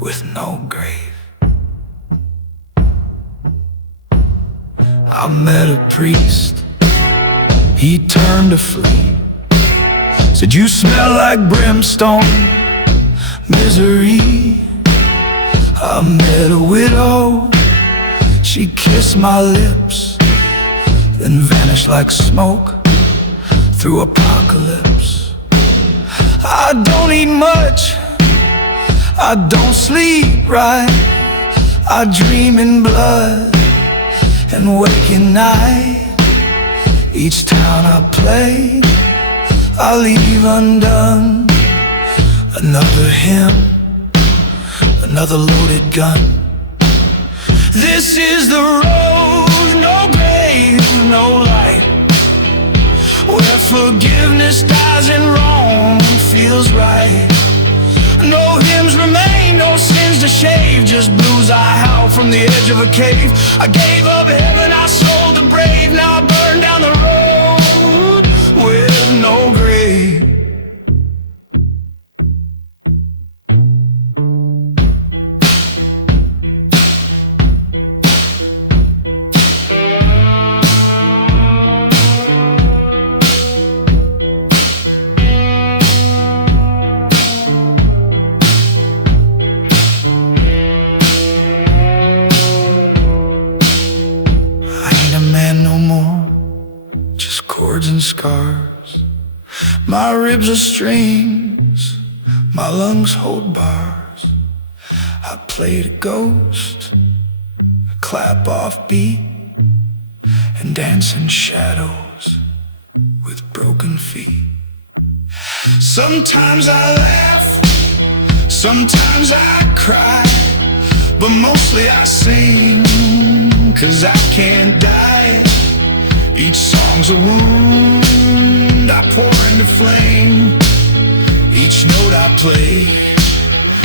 with no grave. I met a priest, he turned to flee, said you smell like brimstone, misery. I met a widow, she kissed my lips, then vanished like smoke through apocalypse. I don't eat much, I don't sleep right, I dream in blood and wake at night. Each town I play, I leave undone. Another hymn, another loaded gun. This is the road, no grave, no light, where forgiveness dies and wrong feels right. No hymns remain, no sins to shave, just blues I howl from the edge of a cave. I gave up heaven, I sold the brave, now I burn down the road with no grave. And scars, my ribs are strings, my lungs hold bars. I played a ghost, clap off beat and dancing shadows with broken feet. Sometimes I laugh, sometimes I cry, but mostly I sing, 'cause I can't die. Each song's a wound I pour into flame. Each note I play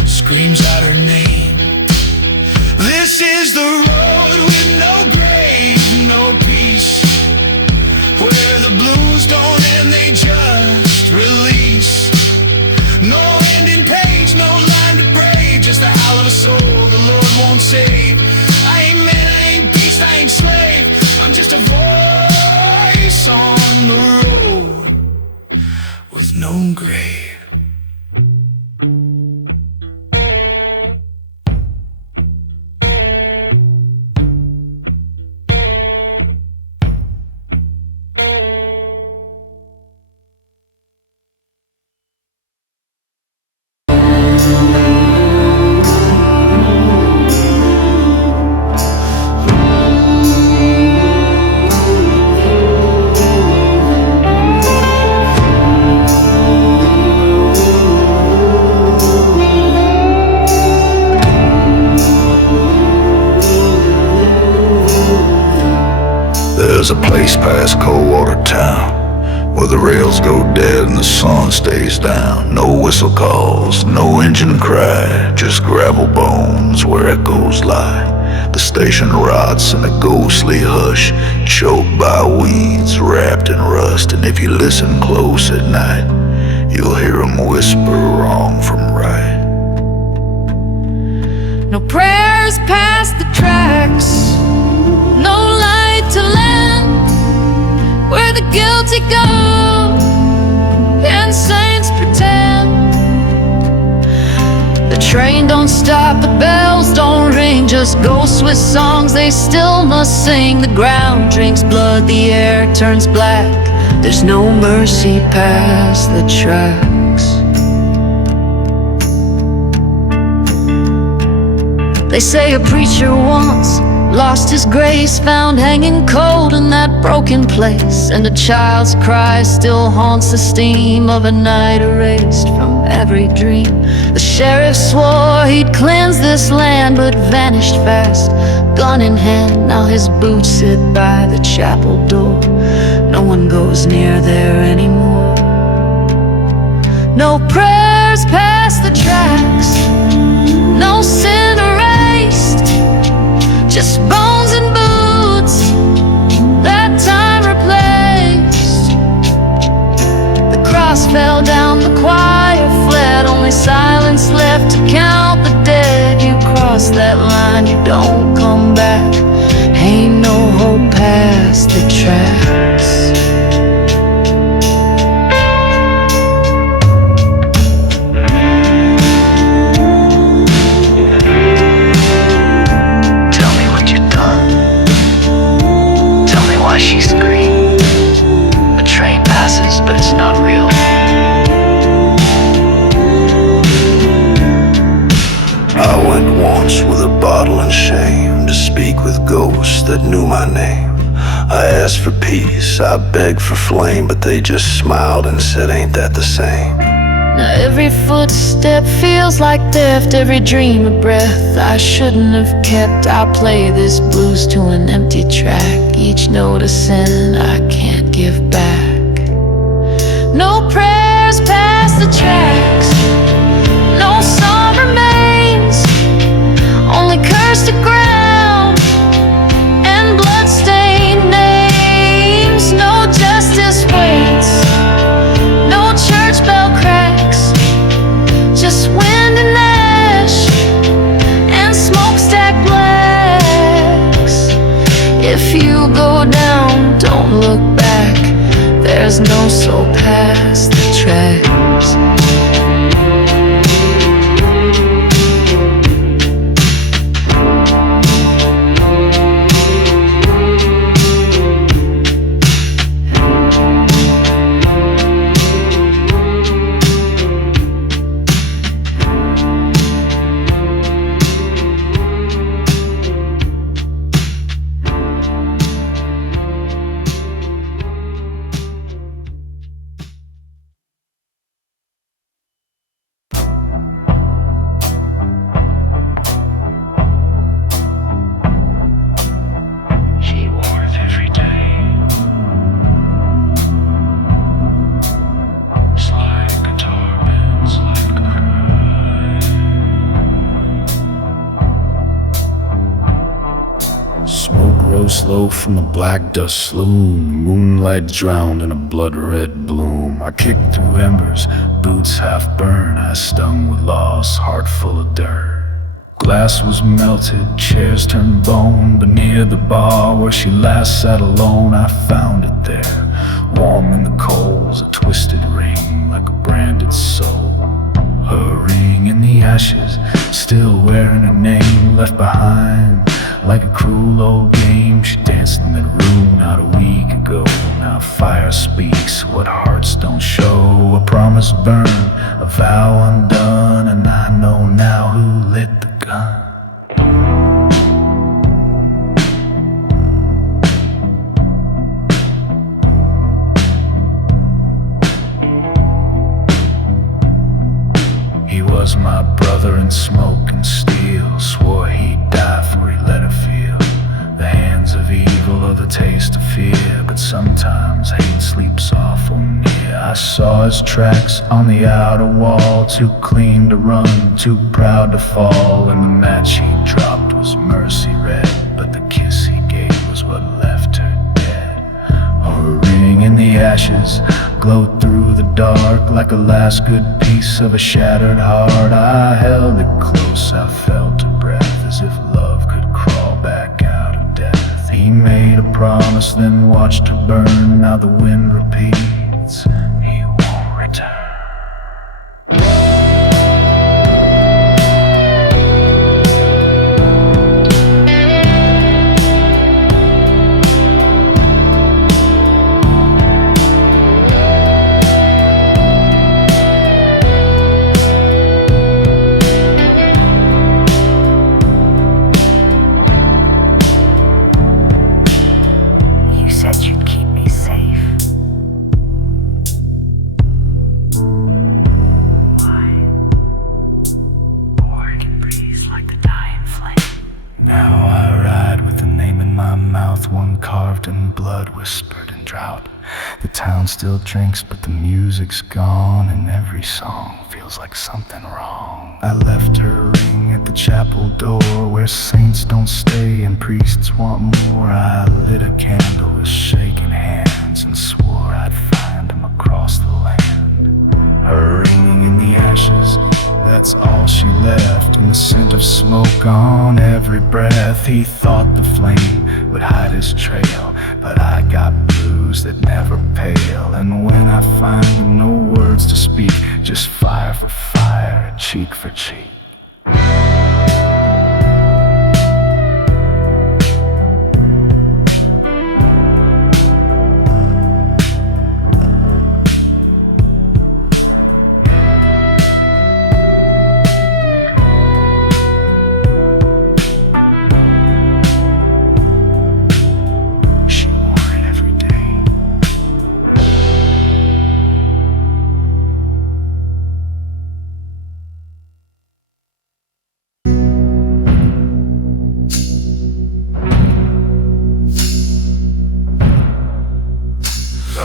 screams out her name. This is the road with no grave, no peace, where the blues don't end, they just release. No ending page, no line to brave, just the howl of a soul the Lord won't save. I ain't man, I ain't beast, I ain't slave, I'm just a voice on the road with no grave. There's a place past Coldwater Town where the rails go dead and the sun stays down. No whistle calls, no engine cry, just gravel bones where echoes lie. The station rots in a ghostly hush, choked by weeds, wrapped in rust. And if you listen close at night, you'll hear them whisper wrong from right. No prayers past the tracks, no light to land, where the guilty go and saints pretend. The train don't stop, the bells don't ring, just ghosts with songs they still must sing. The ground drinks blood, the air turns black, there's no mercy past the tracks. They say a preacher once lost his grace, found hanging cold in that broken place, and a child's cry still haunts the steam of a night erased from every dream. The sheriff swore he'd cleanse this land, but vanished fast, gun in hand. Now his boots sit by the chapel door, no one goes near there anymore. No prayers past the tracks, no sin erased, just bones and boots that time replaced. The cross fell down, the choir fled, only silence left to count the dead. You cross that line, you don't come back, ain't no hope past the tracks. She screamed. A train passes, but it's not real. I went once with a bottle and shame to speak with ghosts that knew my name. I asked for peace, I begged for flame, but they just smiled and said, ain't that the same? Now every footstep feels like theft, every dream a breath I shouldn't have kept. I play this blues to an empty track, each note a sin I can't give back. No prayers past the tracks, no song remains, only cursed ground and blood-stained names. No justice waits, no church bell cracks, just wind and ash and smokestack blacks. If you go down, don't look back, there's no soul past the tracks. Smoke rose slow from the black dust slume. Moonlight drowned in a blood-red bloom. I kicked through embers, boots half burned. I stung with loss, heart full of dirt. Glass was melted, chairs turned bone. But near the bar where she last sat alone, I found it there, warm in the coals, a twisted ring like a branded soul. Her ring in the ashes, still wearing her name, left behind like a cruel old game. She danced in that room not a week ago. Now fire speaks what hearts don't show. A promise burned, a vow undone, and I know now who lit the gun. He was my brother in smoke and steel. Swore he'd die for he let her feel the hands of evil or the taste of fear. But sometimes hate sleeps awful near. I saw his tracks on the outer wall, too clean to run, too proud to fall. And the match he dropped was mercy red, but the kiss he gave was what left her dead. Her ring in the ashes glowed through the dark like a last good piece of a shattered heart. I held it close, I felt her breath, as if love could crawl back out of death. He made a promise, then watched her burn. Now the wind repeats, he won't return. One carved in blood, whispered in drought. The town still drinks, but the music's gone, and every song feels like something wrong. I left her ring at the chapel door, where saints don't stay and priests want more. I lit a candle with shaking hands and swore I'd find him across the land. Her ring in the ashes, that's all she left, and the scent of smoke on every breath. He thought the flame would hide his trail, but I got blues that never pale. And when I find him, no words to speak, just fire for fire, cheek for cheek.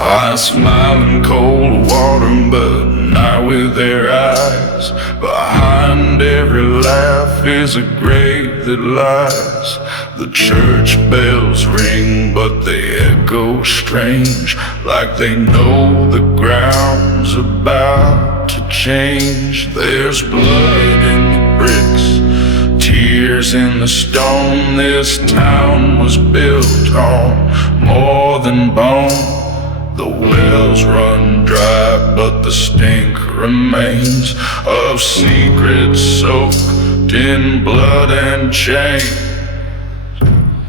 I smile in cold water, but not with their eyes. Behind every laugh is a grave that lies. The church bells ring, but they echo strange, like they know the ground's about to change. There's blood in the bricks, tears in the stone. This town was built on more than bone. The wells run dry, but the stink remains of secrets soaked in blood and chains.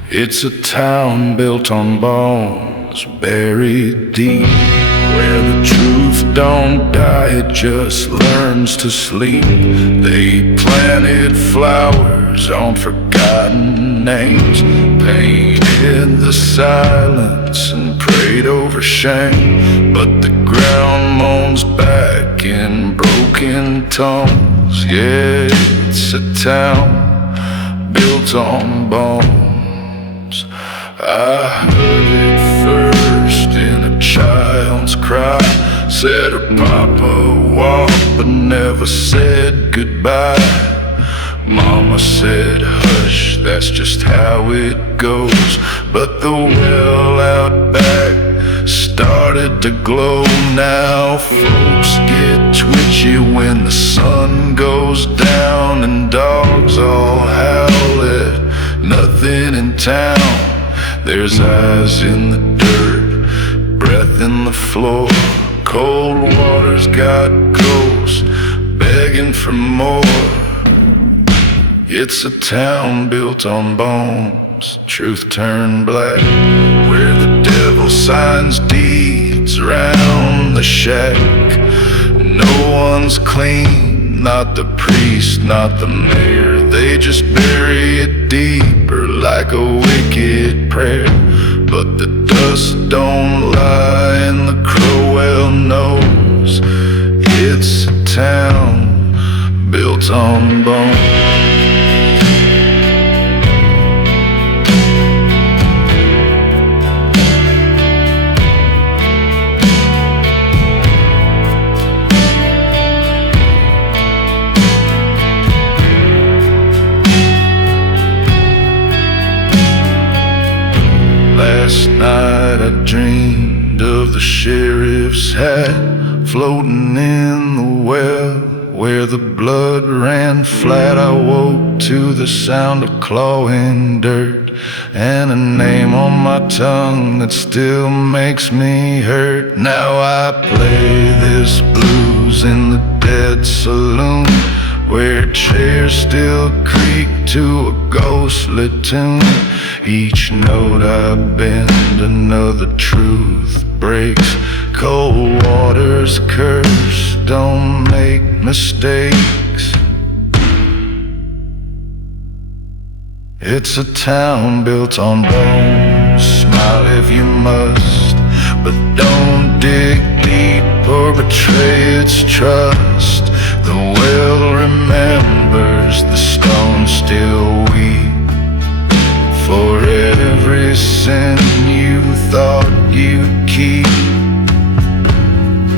It's a town built on bones, buried deep, where the truth don't die, it just learns to sleep. They planted flowers on forgotten names, painted the silence and prayed over shame. But the ground moans back in broken tones. Yeah, it's a town built on bones. I heard it first in a child's cry. Said her papa walked but never said goodbye. Mama said, hush, that's just how it goes. But the well out back started to glow. Now folks get twitchy when the sun goes down, and dogs all howl at nothing in town. There's eyes in the dirt, breath in the floor. Cold water's got ghosts begging for more. It's a town built on bones, truth turned black, where the devil signs deeds around the shack. No one's clean, not the priest, not the mayor. They just bury it deeper like a wicked prayer. But the dust don't lie and the crow well knows it's a town built on bones. Last night I dreamed of the sheriff's hat floating in the well where the blood ran flat. I woke to the sound of clawing dirt and a name on my tongue that still makes me hurt. Now I play this blues in the dead saloon where chairs still creak to a ghostly tune. Each note I bend, another truth breaks. Cold water's curse, don't make mistakes. It's a town built on bones. Smile if you must, but don't dig deep or betray its trust. The well remembers, the stone still weep for every sin you thought you'd keep.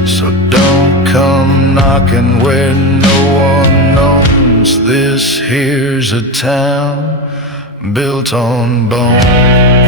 So don't come knocking where no one knows. This here's a town built on bone.